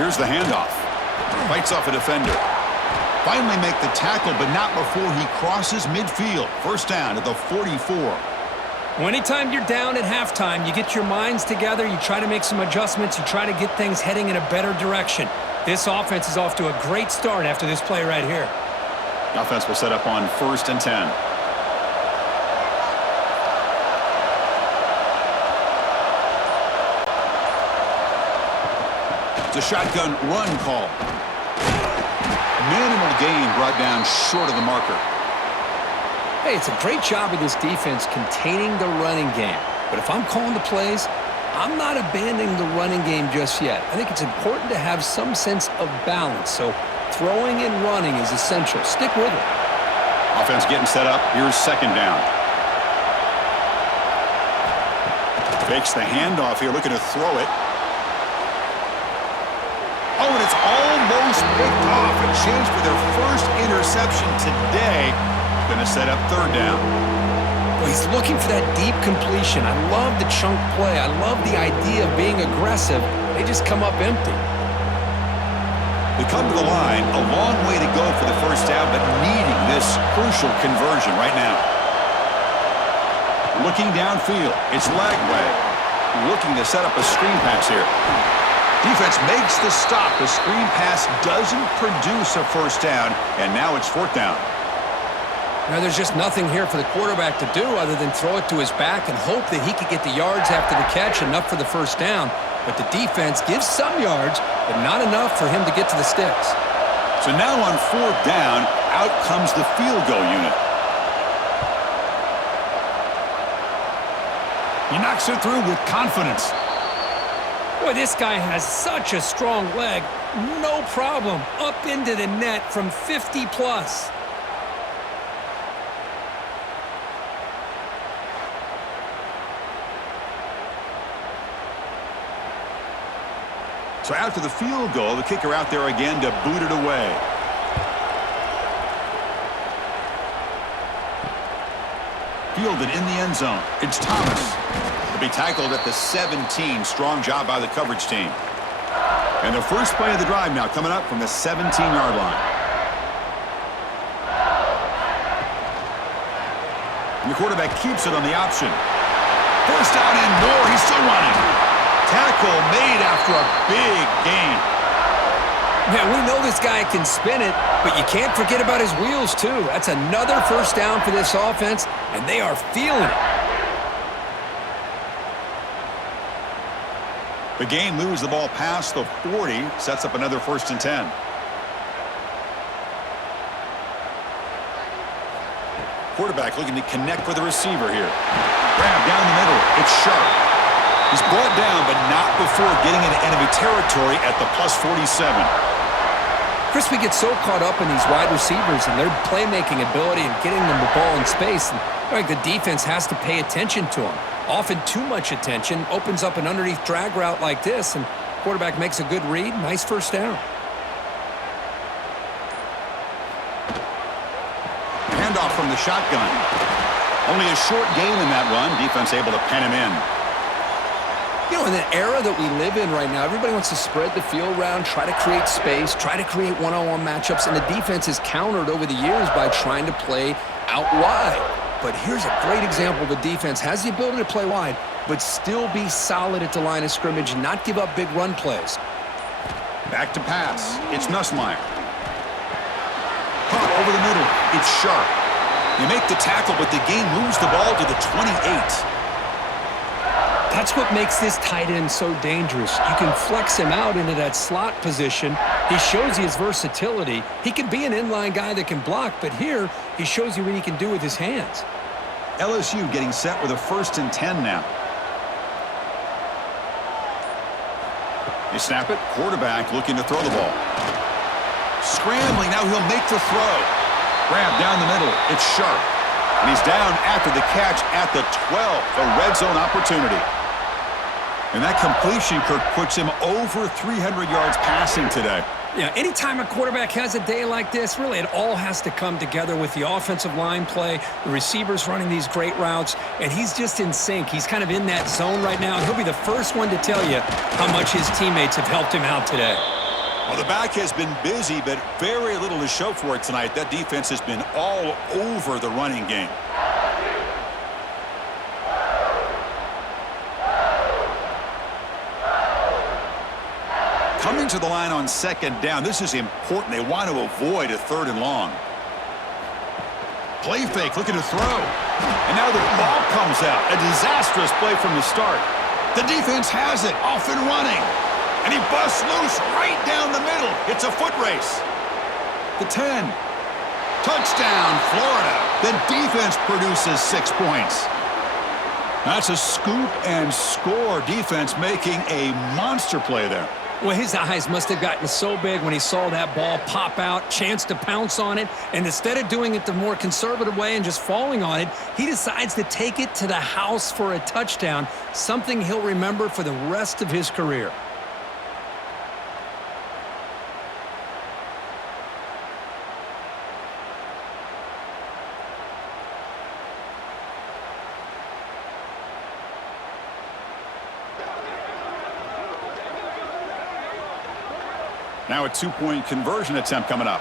Here's the handoff. Fights off a defender. Finally make the tackle, but not before he crosses midfield. 1st down at the 44. Well, anytime you're down at halftime, you get your minds together, you try to make some adjustments, you try to get things heading in a better direction. This offense is off to a great start after this play right here. The offense will set up on 1st and 10. It's a shotgun run call. Minimal gain brought down short of the marker. Hey, it's a great job of this defense containing the running game. But if I'm calling the plays, I'm not abandoning the running game just yet. I think it's important to have some sense of balance. So throwing and running is essential. Stick with it. Offense getting set up. Here's 2nd down. Fakes the handoff here, looking to throw it. Oh, and it's almost picked off. A chance for their 1st interception today. Going to set up 3rd down. Well, he's looking for that deep completion. I love the chunk play. I love the idea of being aggressive. They just come up empty. They come to the line, a long way to go for the 1st down, but needing this crucial conversion right now. Looking downfield, it's Lagway. Looking to set up a screen pass here. Defense makes the stop. The screen pass doesn't produce a 1st down, and now it's 4th down. Now, there's just nothing here for the quarterback to do other than throw it to his back and hope that he could get the yards after the catch, enough for the 1st down. But the defense gives some yards, but not enough for him to get to the sticks. So now on 4th down, out comes the field goal unit. He knocks it through with confidence. Boy, this guy has such a strong leg. No problem. Up into the net from 50 plus. So after the field goal, the kicker out there again to boot it away. Fielded in the end zone. It's Thomas. He'll be tackled at the 17. Strong job by the coverage team. And the first play of the drive now coming up from the 17-yard line. And the quarterback keeps it on the option. 1st down and more. He's still running. Tackle made after a big gain. Man, we know this guy can spin it, but you can't forget about his wheels, too. That's another first down for this offense, and they are feeling it. The game moves the ball past the 40, sets up another 1st and 10. Quarterback looking to connect with the receiver here. Grab down the middle. It's Sharp. He's brought down, but not before getting into enemy territory at the +47. Chris, we get so caught up in these wide receivers and their playmaking ability and getting them the ball in space. And like the defense has to pay attention to them. Often too much attention opens up an underneath drag route like this, and quarterback makes a good read. Nice first down. Handoff from the shotgun. Only a short gain in that run. Defense able to pen him in. You know, in the era that we live in right now, everybody wants to spread the field around, try to create space, try to create one-on-one matchups, and the defense is countered over the years by trying to play out wide. But here's a great example. The defense has the ability to play wide, but still be solid at the line of scrimmage, not give up big run plays. Back to pass. It's Nussmeier. Caught over the middle. It's Sharp. You make the tackle, but the game moves the ball to the 28. That's what makes this tight end so dangerous. You can flex him out into that slot position. He shows you his versatility. He can be an inline guy that can block, but here he shows you what he can do with his hands. LSU getting set with a 1st and 10 now. They snap it. Quarterback looking to throw the ball. Scrambling. Now he'll make the throw. Grab down the middle. It's Sharp. And he's down after the catch at the 12. A red zone opportunity. And that completion, Kirk, puts him over 300 yards passing today. Yeah, anytime a quarterback has a day like this, really it all has to come together with the offensive line play, the receivers running these great routes, and he's just in sync. He's kind of in that zone right now. He'll be the first one to tell you how much his teammates have helped him out today. Well, the back has been busy, but very little to show for it tonight. That defense has been all over the running game. Coming to the line on 2nd down. This is important. They want to avoid a 3rd and long. Play fake, looking to throw. And now the ball comes out. A disastrous play from the start. The defense has it, off and running. And he busts loose right down the middle. It's a foot race. The 10. Touchdown, Florida. The defense produces 6 points. That's a scoop and score. Defense making a monster play there. Well, his eyes must have gotten so big when he saw that ball pop out, chance to pounce on it, and instead of doing it the more conservative way and just falling on it, he decides to take it to the house for a touchdown, something he'll remember for the rest of his career. Now a 2-point conversion attempt coming up.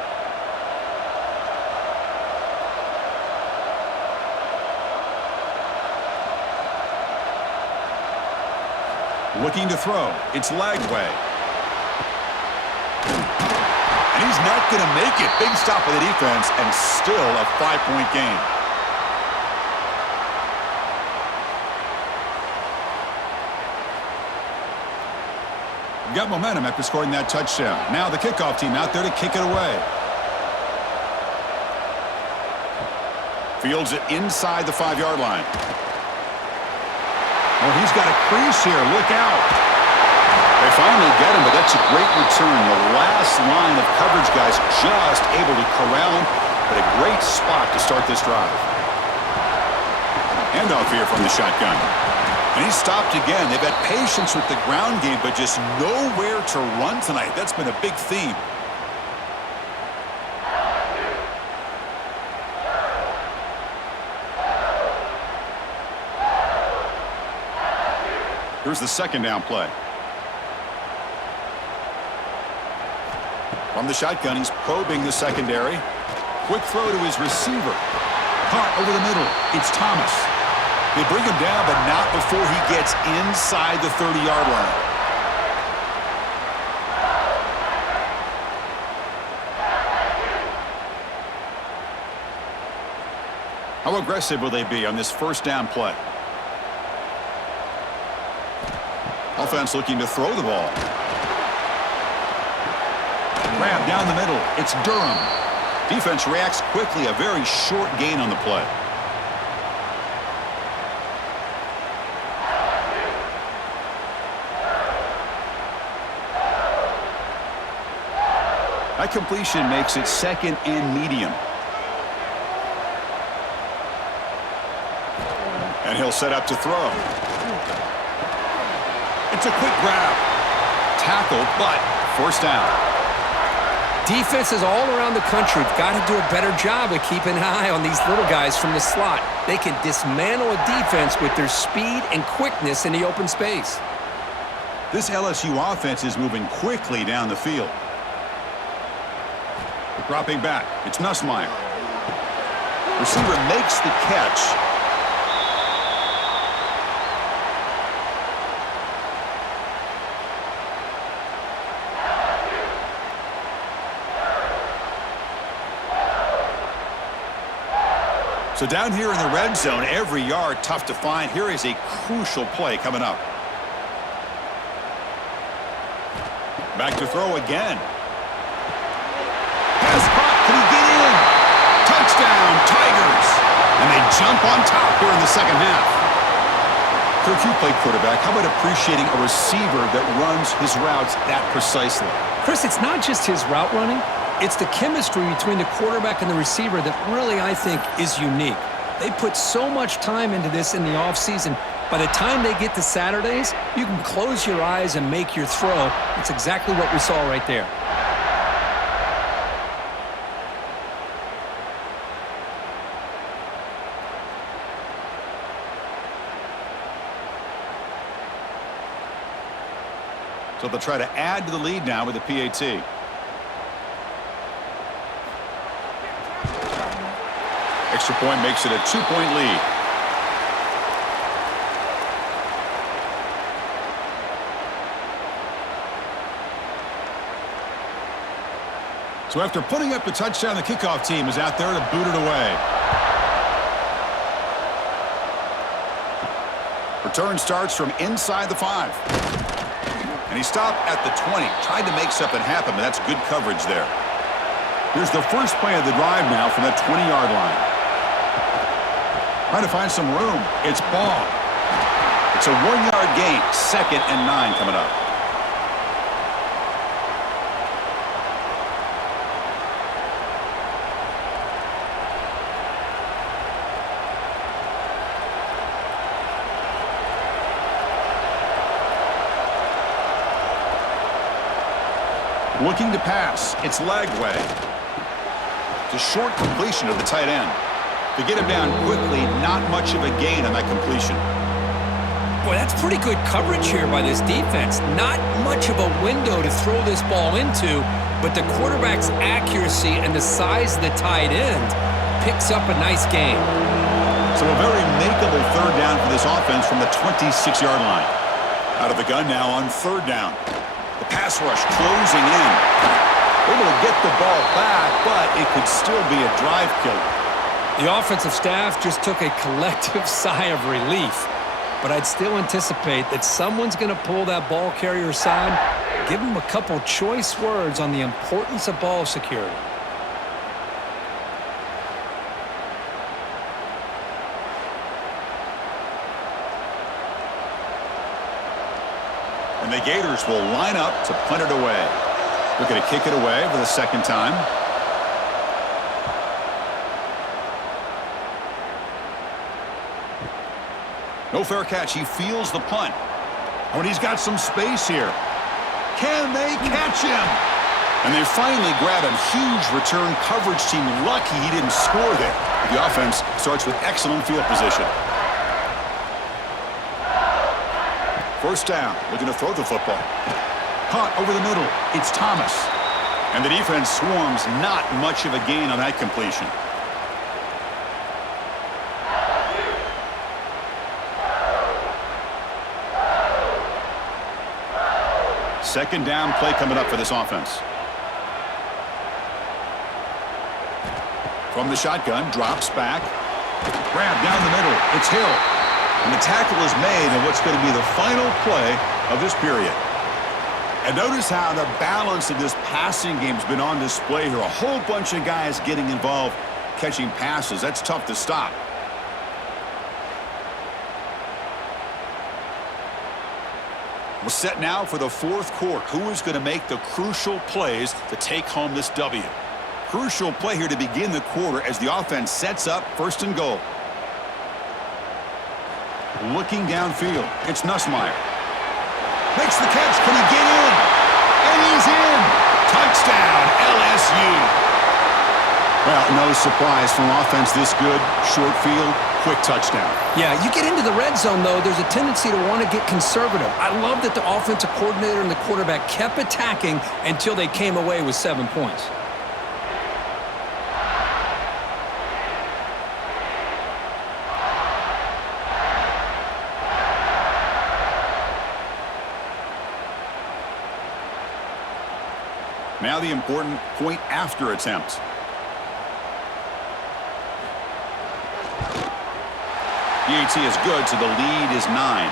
Looking to throw. It's Lagway. And he's not going to make it. Big stop of the defense and still a 5-point game. Got momentum after scoring that touchdown. Now the kickoff team out there to kick it away. Fields it inside the 5-yard line. Oh, he's got a crease here. Look out. They finally get him, but that's a great return. The last line of coverage guys just able to corral him, but a great spot to start this drive. Handoff here from the shotgun. And he's stopped again. They've had patience with the ground game, but just nowhere to run tonight. That's been a big theme. Here's the 2nd down play. From the shotgun, he's probing the secondary. Quick throw to his receiver. Caught over the middle. It's Thomas. They bring him down, but not before he gets inside the 30-yard line. How aggressive will they be on this first down play? Offense looking to throw the ball. Grab down the middle. It's Durham. Defense reacts quickly. A very short gain on the play. That completion makes it second and medium. And he'll set up to throw. It's a quick grab. Tackle, but first down. Defenses all around the country have got to do a better job of keeping an eye on these little guys from the slot. They can dismantle a defense with their speed and quickness in the open space. This LSU offense is moving quickly down the field. Dropping back. It's Nussmeier. Receiver makes the catch. So down here in the red zone, every yard tough to find. Here is a crucial play coming up. Back to throw again. Pass caught. Can he get in? Touchdown, Tigers. And they jump on top here in the second half. Kirk, you played quarterback. How about appreciating a receiver that runs his routes that precisely? Chris, it's not just his route running. It's the chemistry between the quarterback and the receiver that really, I think, is unique. They put so much time into this in the offseason. By the time they get to Saturdays, you can close your eyes and make your throw. It's exactly what we saw right there. So they'll try to add to the lead now with the PAT. Extra point makes it a 2-point lead. So after putting up the touchdown, the kickoff team is out there to boot it away. Return starts from inside the 5. And he stopped at the 20. Tried to make something happen, but that's good coverage there. Here's the first play of the drive now from that 20-yard line. Trying to find some room. It's ball. It's a 1-yard gain. 2nd and 9 coming up. Looking to pass. It's Lagway. It's a short completion of the tight end. To get him down quickly, not much of a gain on that completion. Boy, that's pretty good coverage here by this defense. Not much of a window to throw this ball into, but the quarterback's accuracy and the size of the tight end picks up a nice gain. So a very makeable third down for this offense from the 26-yard line. Out of the gun now on third down. The pass rush closing in. Able to get the ball back, but it could still be a drive killer. The offensive staff just took a collective sigh of relief. But I'd still anticipate that someone's going to pull that ball carrier aside, give him a couple choice words on the importance of ball security. And the Gators will line up to punt it away. They're going to kick it away for the second time. No fair catch. He feels the punt. Oh, and he's got some space here. Can they catch him? And they finally grab him. Huge return coverage team. Lucky he didn't score there. The offense starts with excellent field position. First down, looking to throw the football. Caught over the middle. It's Thomas. And the defense swarms. Not much of a gain on that completion. Second down play coming up for this offense. From the shotgun, drops back. Grab down the middle. It's Hill. And the tackle is made in what's going to be the final play of this period. And notice how the balance of this passing game has been on display here. A whole bunch of guys getting involved, catching passes. That's tough to stop. We're set now for the fourth quarter. Who is going to make the crucial plays to take home this W? Crucial play here to begin the quarter as the offense sets up 1st and goal. Looking downfield. It's Nussmeier. Makes the catch. Can he get in? And he's in. Touchdown, LSU. Well, no surprise from offense this good. Short field, quick touchdown. Yeah, you get into the red zone, though, there's a tendency to want to get conservative. I love that the offensive coordinator and the quarterback kept attacking until they came away with 7 points. Now the important point after attempt. PAT is good, so the lead is 9.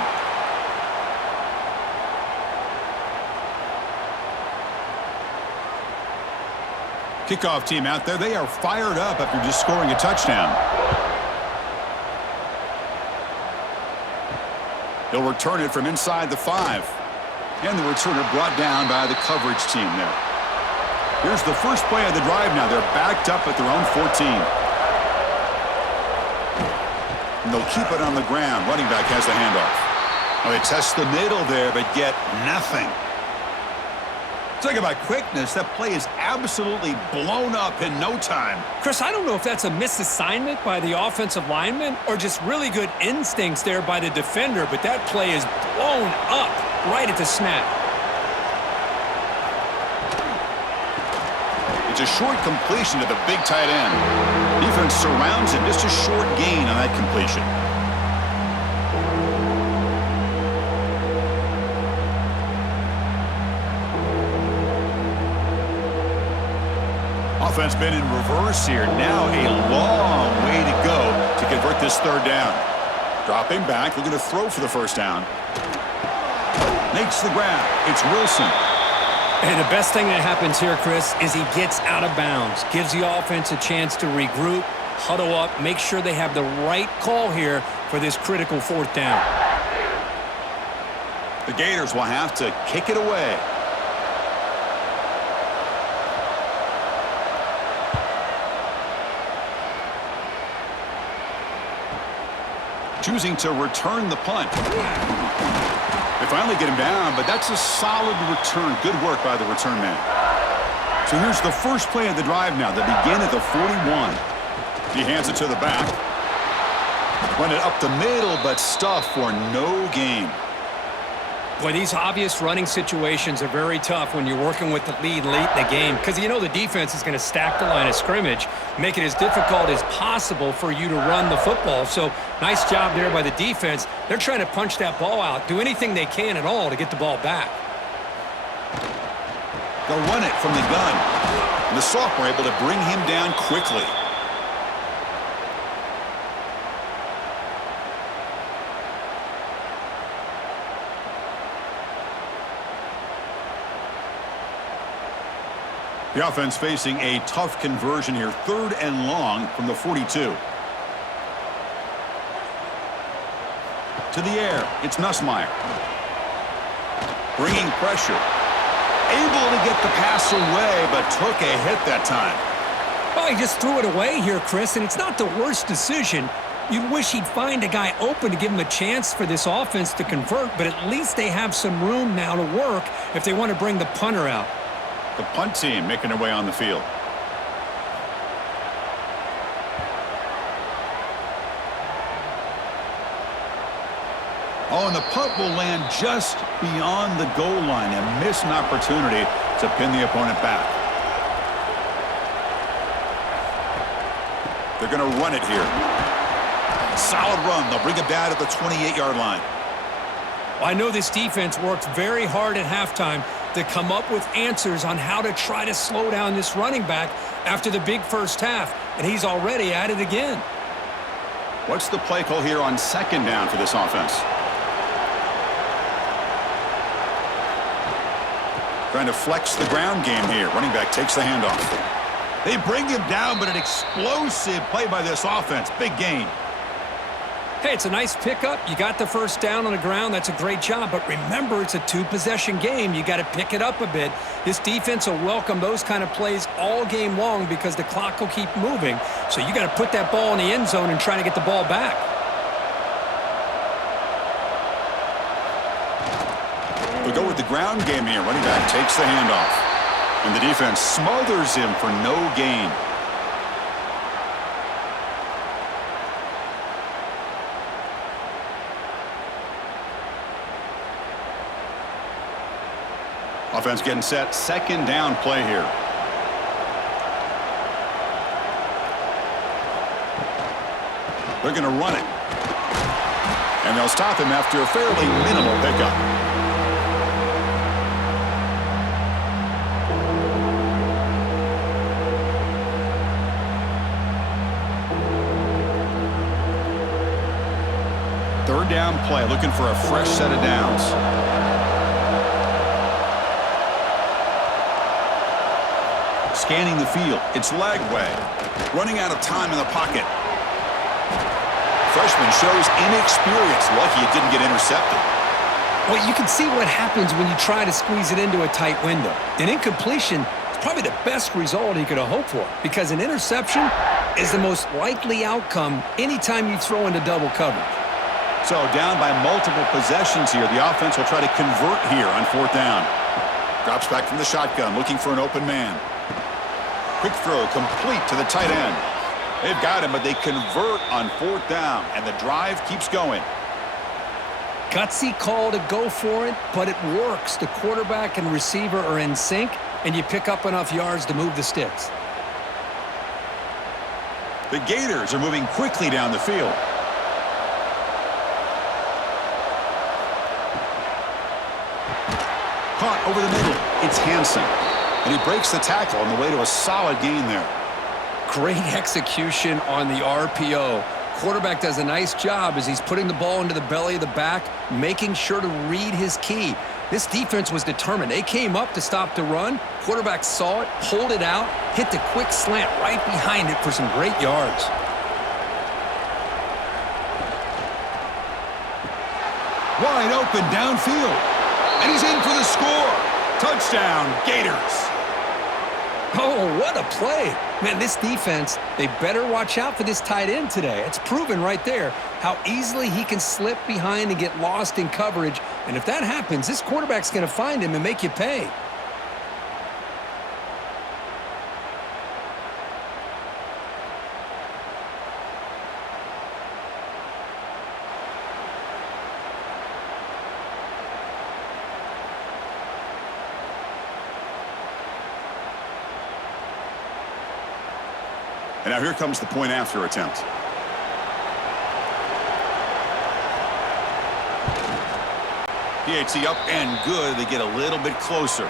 Kickoff team out there. They are fired up after just scoring a touchdown. They'll return it from inside the 5. And the returner brought down by the coverage team there. Here's the first play of the drive now. They're backed up at their own 14. And they'll keep it on the ground. Running back has the handoff. Well, they test the middle there, but get nothing. Talk about quickness. That play is absolutely blown up in no time. Chris, I don't know if that's a misassignment by the offensive lineman or just really good instincts there by the defender, but that play is blown up right at the snap. It's a short completion to the big tight end. Defense surrounds him. Just a short gain on that completion. Offense been in reverse here. Now a long way to go to convert this 3rd down. Dropping back, looking to throw for the 1st down. Makes the grab. It's Wilson. And the best thing that happens here, Chris, is he gets out of bounds. Gives the offense a chance to regroup, huddle up, make sure they have the right call here for this critical 4th down. The Gators will have to kick it away. Choosing to return the punt. They finally get him down, but that's a solid return. Good work by the return man. So here's the first play of the drive now. They begin at the 41. He hands it to the back. Run it up the middle, but stuff for no gain. Boy, these obvious running situations are very tough when you're working with the lead late in the game because you know the defense is going to stack the line of scrimmage, make it as difficult as possible for you to run the football. So nice job there by the defense. They're trying to punch that ball out, do anything they can at all to get the ball back. They'll run it from the gun. And the sophomore able to bring him down quickly. The offense facing a tough conversion here. 3rd and long from the 42. To the air. It's Nussmeier. Bringing pressure. Able to get the pass away, but took a hit that time. Well, he just threw it away here, Chris, and it's not the worst decision. You'd wish he'd find a guy open to give him a chance for this offense to convert, but at least they have some room now to work if they want to bring the punter out. The punt team making their way on the field. Oh, and the punt will land just beyond the goal line and miss an opportunity to pin the opponent back. They're going to run it here. Solid run. They'll bring it down at the 28-yard line. Well, I know this defense worked very hard at halftime to come up with answers on how to try to slow down this running back after the big first half, and he's already at it again. What's the play call here on second down for this offense? Trying to flex the ground game here. Running back takes the handoff. They bring him down, but an explosive play by this offense. Big gain. Hey, it's a nice pickup. You got the first down on the ground. That's a great job. But remember, it's a two-possession game. You got to pick it up a bit. This defense will welcome those kind of plays all game long because the clock will keep moving. So you got to put that ball in the end zone and try to get the ball back. We go with the ground game here. Running back takes the handoff. And the defense smothers him for no gain. Offense getting set. Second down play here. They're going to run it. And they'll stop him after a fairly minimal pickup. Third down play, looking for a fresh set of downs. Scanning the field. It's leg way. Running out of time in the pocket. Freshman shows inexperience. Lucky it didn't get intercepted. Well, you can see what happens when you try to squeeze it into a tight window. An incompletion is probably the best result he could have hoped for because an interception is the most likely outcome anytime you throw into double coverage. So down by multiple possessions here. The offense will try to convert here on fourth down. Drops back from the shotgun, looking for an open man. Quick throw complete to the tight end. They've got him, but they convert on fourth down, and the drive keeps going. Gutsy call to go for it, but it works. The quarterback and receiver are in sync, and you pick up enough yards to move the sticks. The Gators are moving quickly down the field. Caught over the middle. It's Hansen. And he breaks the tackle on the way to a solid gain there. Great execution on the RPO. Quarterback does a nice job as he's putting the ball into the belly of the back, making sure to read his key. This defense was determined. They came up to stop the run. Quarterback saw it, pulled it out, hit the quick slant right behind it for some great yards. Wide open downfield. And he's in for the score. Touchdown, Gators. Oh, what a play. Man, this defense, they better watch out for this tight end today. It's proven right there how easily he can slip behind and get lost in coverage. And if that happens, this quarterback's going to find him and make you pay. And now here comes the point after attempt. PAT up and good. They get a little bit closer.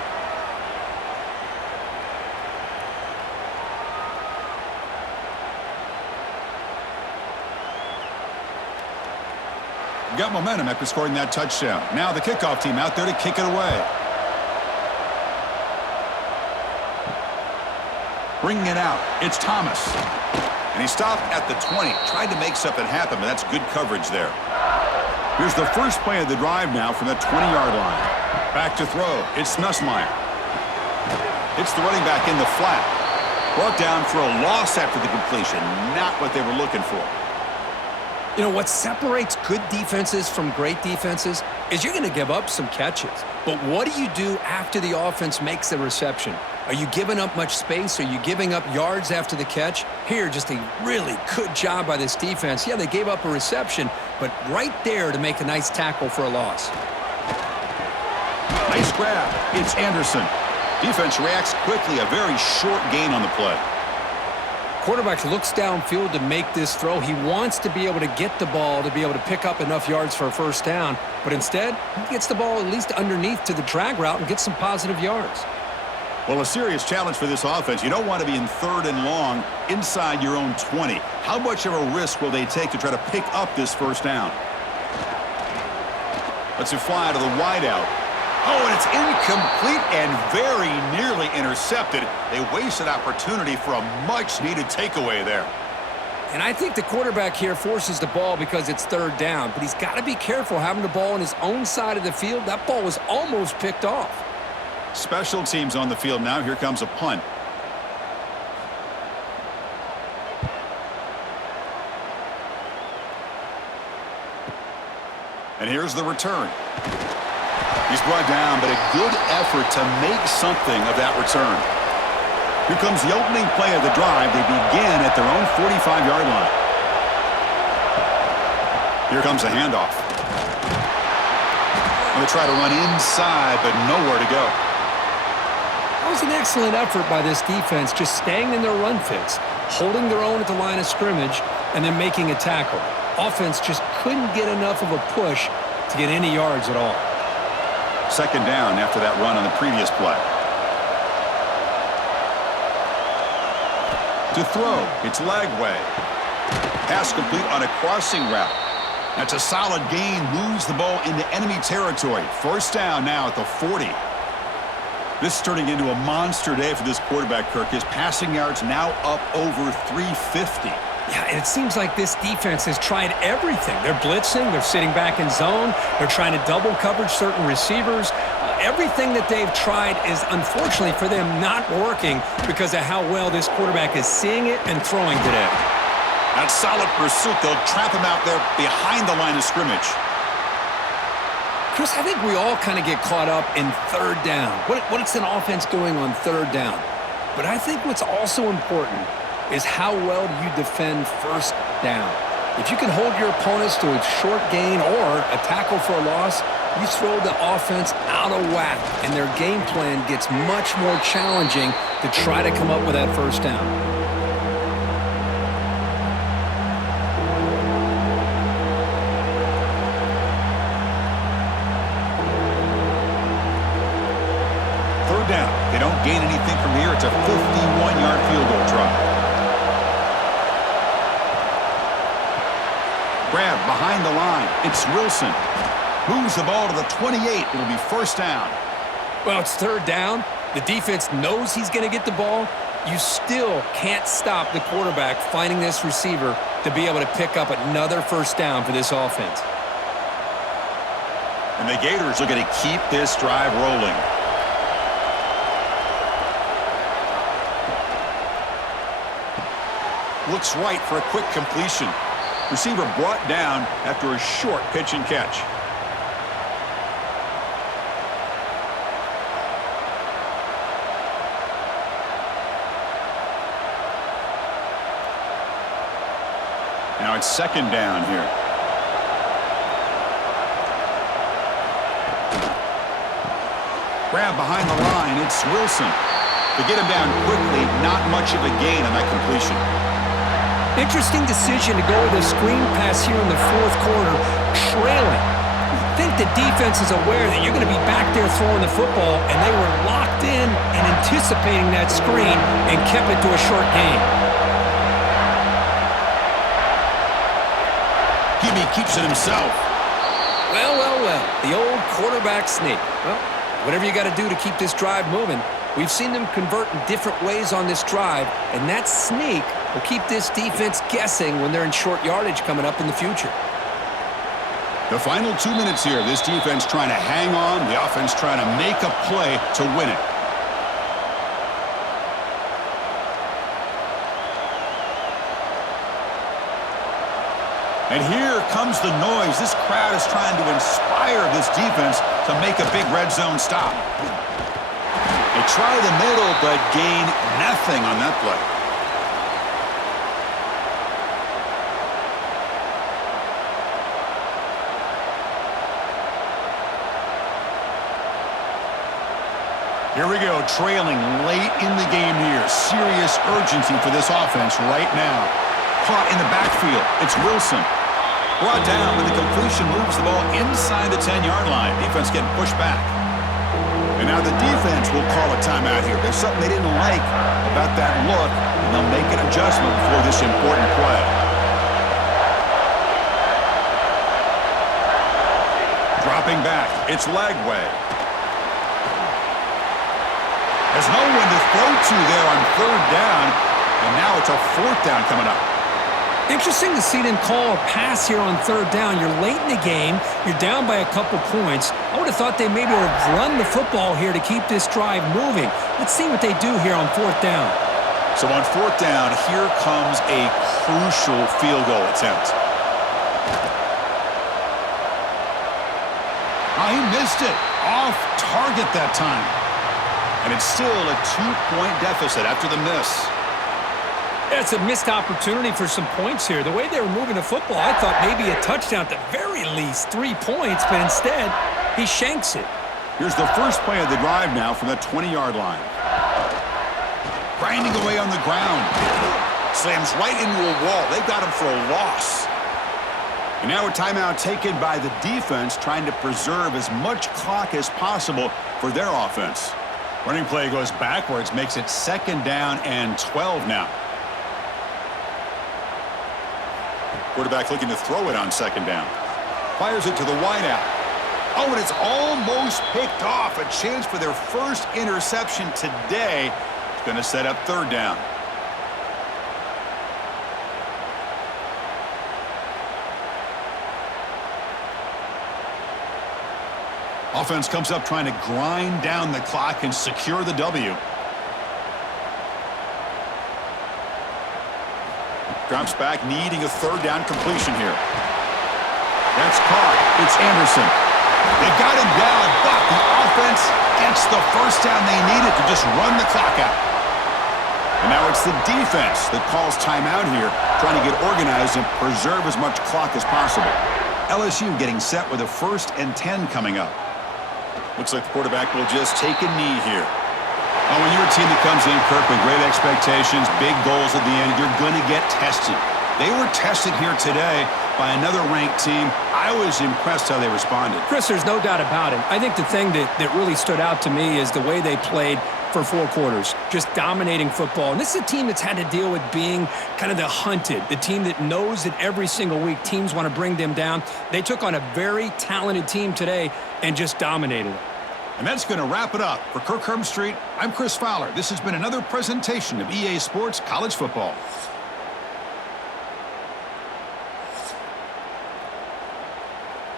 Got momentum after scoring that touchdown. Now the kickoff team out there to kick it away. Bringing it out, it's Thomas. And he stopped at the 20. Tried to make something happen, but that's good coverage there. Here's the first play of the drive now from the 20-yard line. Back to throw, it's Nussmeier. It's the running back in the flat. Brought down for a loss after the completion. Not what they were looking for. You know, what separates good defenses from great defenses is you're going to give up some catches. But what do you do after the offense makes the reception? Are you giving up much space? Are you giving up yards after the catch? Here, just a really good job by this defense. Yeah, they gave up a reception, but right there to make a nice tackle for a loss. Nice grab. It's Anderson. Defense reacts quickly. A very short gain on the play. Quarterback looks downfield to make this throw. He wants to be able to get the ball to be able to pick up enough yards for a first down, but instead, he gets the ball at least underneath to the drag route and gets some positive yards. Well, a serious challenge for this offense. You don't want to be in 3rd and long inside your own 20. How much of a risk will they take to try to pick up this first down? Let's it fly to the wideout. Oh, and it's incomplete and very nearly intercepted. They wasted opportunity for a much-needed takeaway there. And I think the quarterback here forces the ball because it's 3rd down, but he's got to be careful having the ball on his own side of the field. That ball was almost picked off. Special teams on the field now. Here comes a punt. And here's the return. He's brought down, but a good effort to make something of that return. Here comes the opening play of the drive. They begin at their own 45-yard line. Here comes a handoff. And they try to run inside, but nowhere to go. That was an excellent effort by this defense, just staying in their run fits, holding their own at the line of scrimmage, and then making a tackle. Offense just couldn't get enough of a push to get any yards at all. 2nd down after that run on the previous play. To throw, it's Lagway. Pass complete on a crossing route. That's a solid gain, moves the ball into enemy territory. 1st down now at the 40. This is turning into a monster day for this quarterback, Kirk. His passing yards now up over 350. Yeah, and it seems like this defense has tried everything. They're blitzing, they're sitting back in zone, they're trying to double coverage certain receivers. Everything that they've tried is, unfortunately for them, not working because of how well this quarterback is seeing it and throwing today. That solid pursuit. They'll trap him out there behind the line of scrimmage. Chris, I think we all kind of get caught up in 3rd down. What's an offense doing on 3rd down? But I think what's also important is how well you defend 1st down. If you can hold your opponents to a short gain or a tackle for a loss, you throw the offense out of whack, and their game plan gets much more challenging to try to come up with that 1st down. Down. They don't gain anything from here. It's a 51-yard field goal try. Grab behind the line. It's Wilson. Moves the ball to the 28. It'll be 1st down. Well, it's 3rd down. The defense knows he's going to get the ball. You still can't stop the quarterback finding this receiver to be able to pick up another 1st down for this offense. And the Gators are going to keep this drive rolling. Looks right for a quick completion. Receiver brought down after a short pitch and catch. Now it's 2nd down here. Grab behind the line. It's Wilson. To get him down quickly, not much of a gain on that completion. Interesting decision to go with a screen pass here in the 4th quarter, trailing. I think the defense is aware that you're going to be back there throwing the football, and they were locked in and anticipating that screen and kept it to a short gain. He keeps it himself. Well, the old quarterback sneak. Well, whatever you got to do to keep this drive moving. We've seen them convert in different ways on this drive, and that sneak will keep this defense guessing when they're in short yardage coming up in the future. The final 2 minutes here. This defense trying to hang on. The offense trying to make a play to win it. And here comes the noise. This crowd is trying to inspire this defense to make a big red zone stop. They try the middle, but gain nothing on that play. Here we go, trailing late in the game here. Serious urgency for this offense right now. Caught in the backfield. It's Wilson. Brought down, but the completion moves the ball inside the 10-yard line. Defense getting pushed back. And now the defense will call a timeout here. There's something they didn't like about that look, and they'll make an adjustment before this important play. Dropping back, it's Lagway. There's no one to throw to there on third down, and now it's a fourth down coming up. Interesting to see them call a pass here on third down. You're late in the game. You're down by a couple points. I would have thought they maybe would have run the football here to keep this drive moving. Let's see what they do here on fourth down. So on fourth down, here comes a crucial field goal attempt. Oh, he missed it. Off target that time. And it's still a 2-point deficit after the miss. That's a missed opportunity for some points here. The way they were moving the football, I thought maybe a touchdown at the very least, 3 points, but instead, he shanks it. Here's the first play of the drive now from the 20-yard line. Grinding away on the ground. Slams right into a wall. They got him for a loss. And now a timeout taken by the defense, trying to preserve as much clock as possible for their offense. Running play goes backwards, makes it 2nd down and 12 now. Quarterback looking to throw it on 2nd down. Fires it to the wideout. Oh, and it's almost picked off. A chance for their first interception today. It's going to set up 3rd down. Offense comes up trying to grind down the clock and secure the W. Drops back, needing a 3rd down completion here. That's caught. It's Anderson. They got him down, but the offense gets the first down they needed to just run the clock out. And now it's the defense that calls timeout here, trying to get organized and preserve as much clock as possible. LSU getting set with a 1st and 10 coming up. Looks like the quarterback will just take a knee here. Oh, when you're a team that comes in, Kirk, with great expectations, big goals at the end, you're going to get tested. They were tested here today by another ranked team. I was impressed how they responded. Chris, there's no doubt about it. I think the thing that really stood out to me is the way they played for 4 quarters, just dominating football. And this is a team that's had to deal with being kind of the hunted, the team that knows that every single week teams want to bring them down. They took on a very talented team today and just dominated it. And that's going to wrap it up. For Kirk Street, I'm Chris Fowler. This has been another presentation of EA Sports College Football.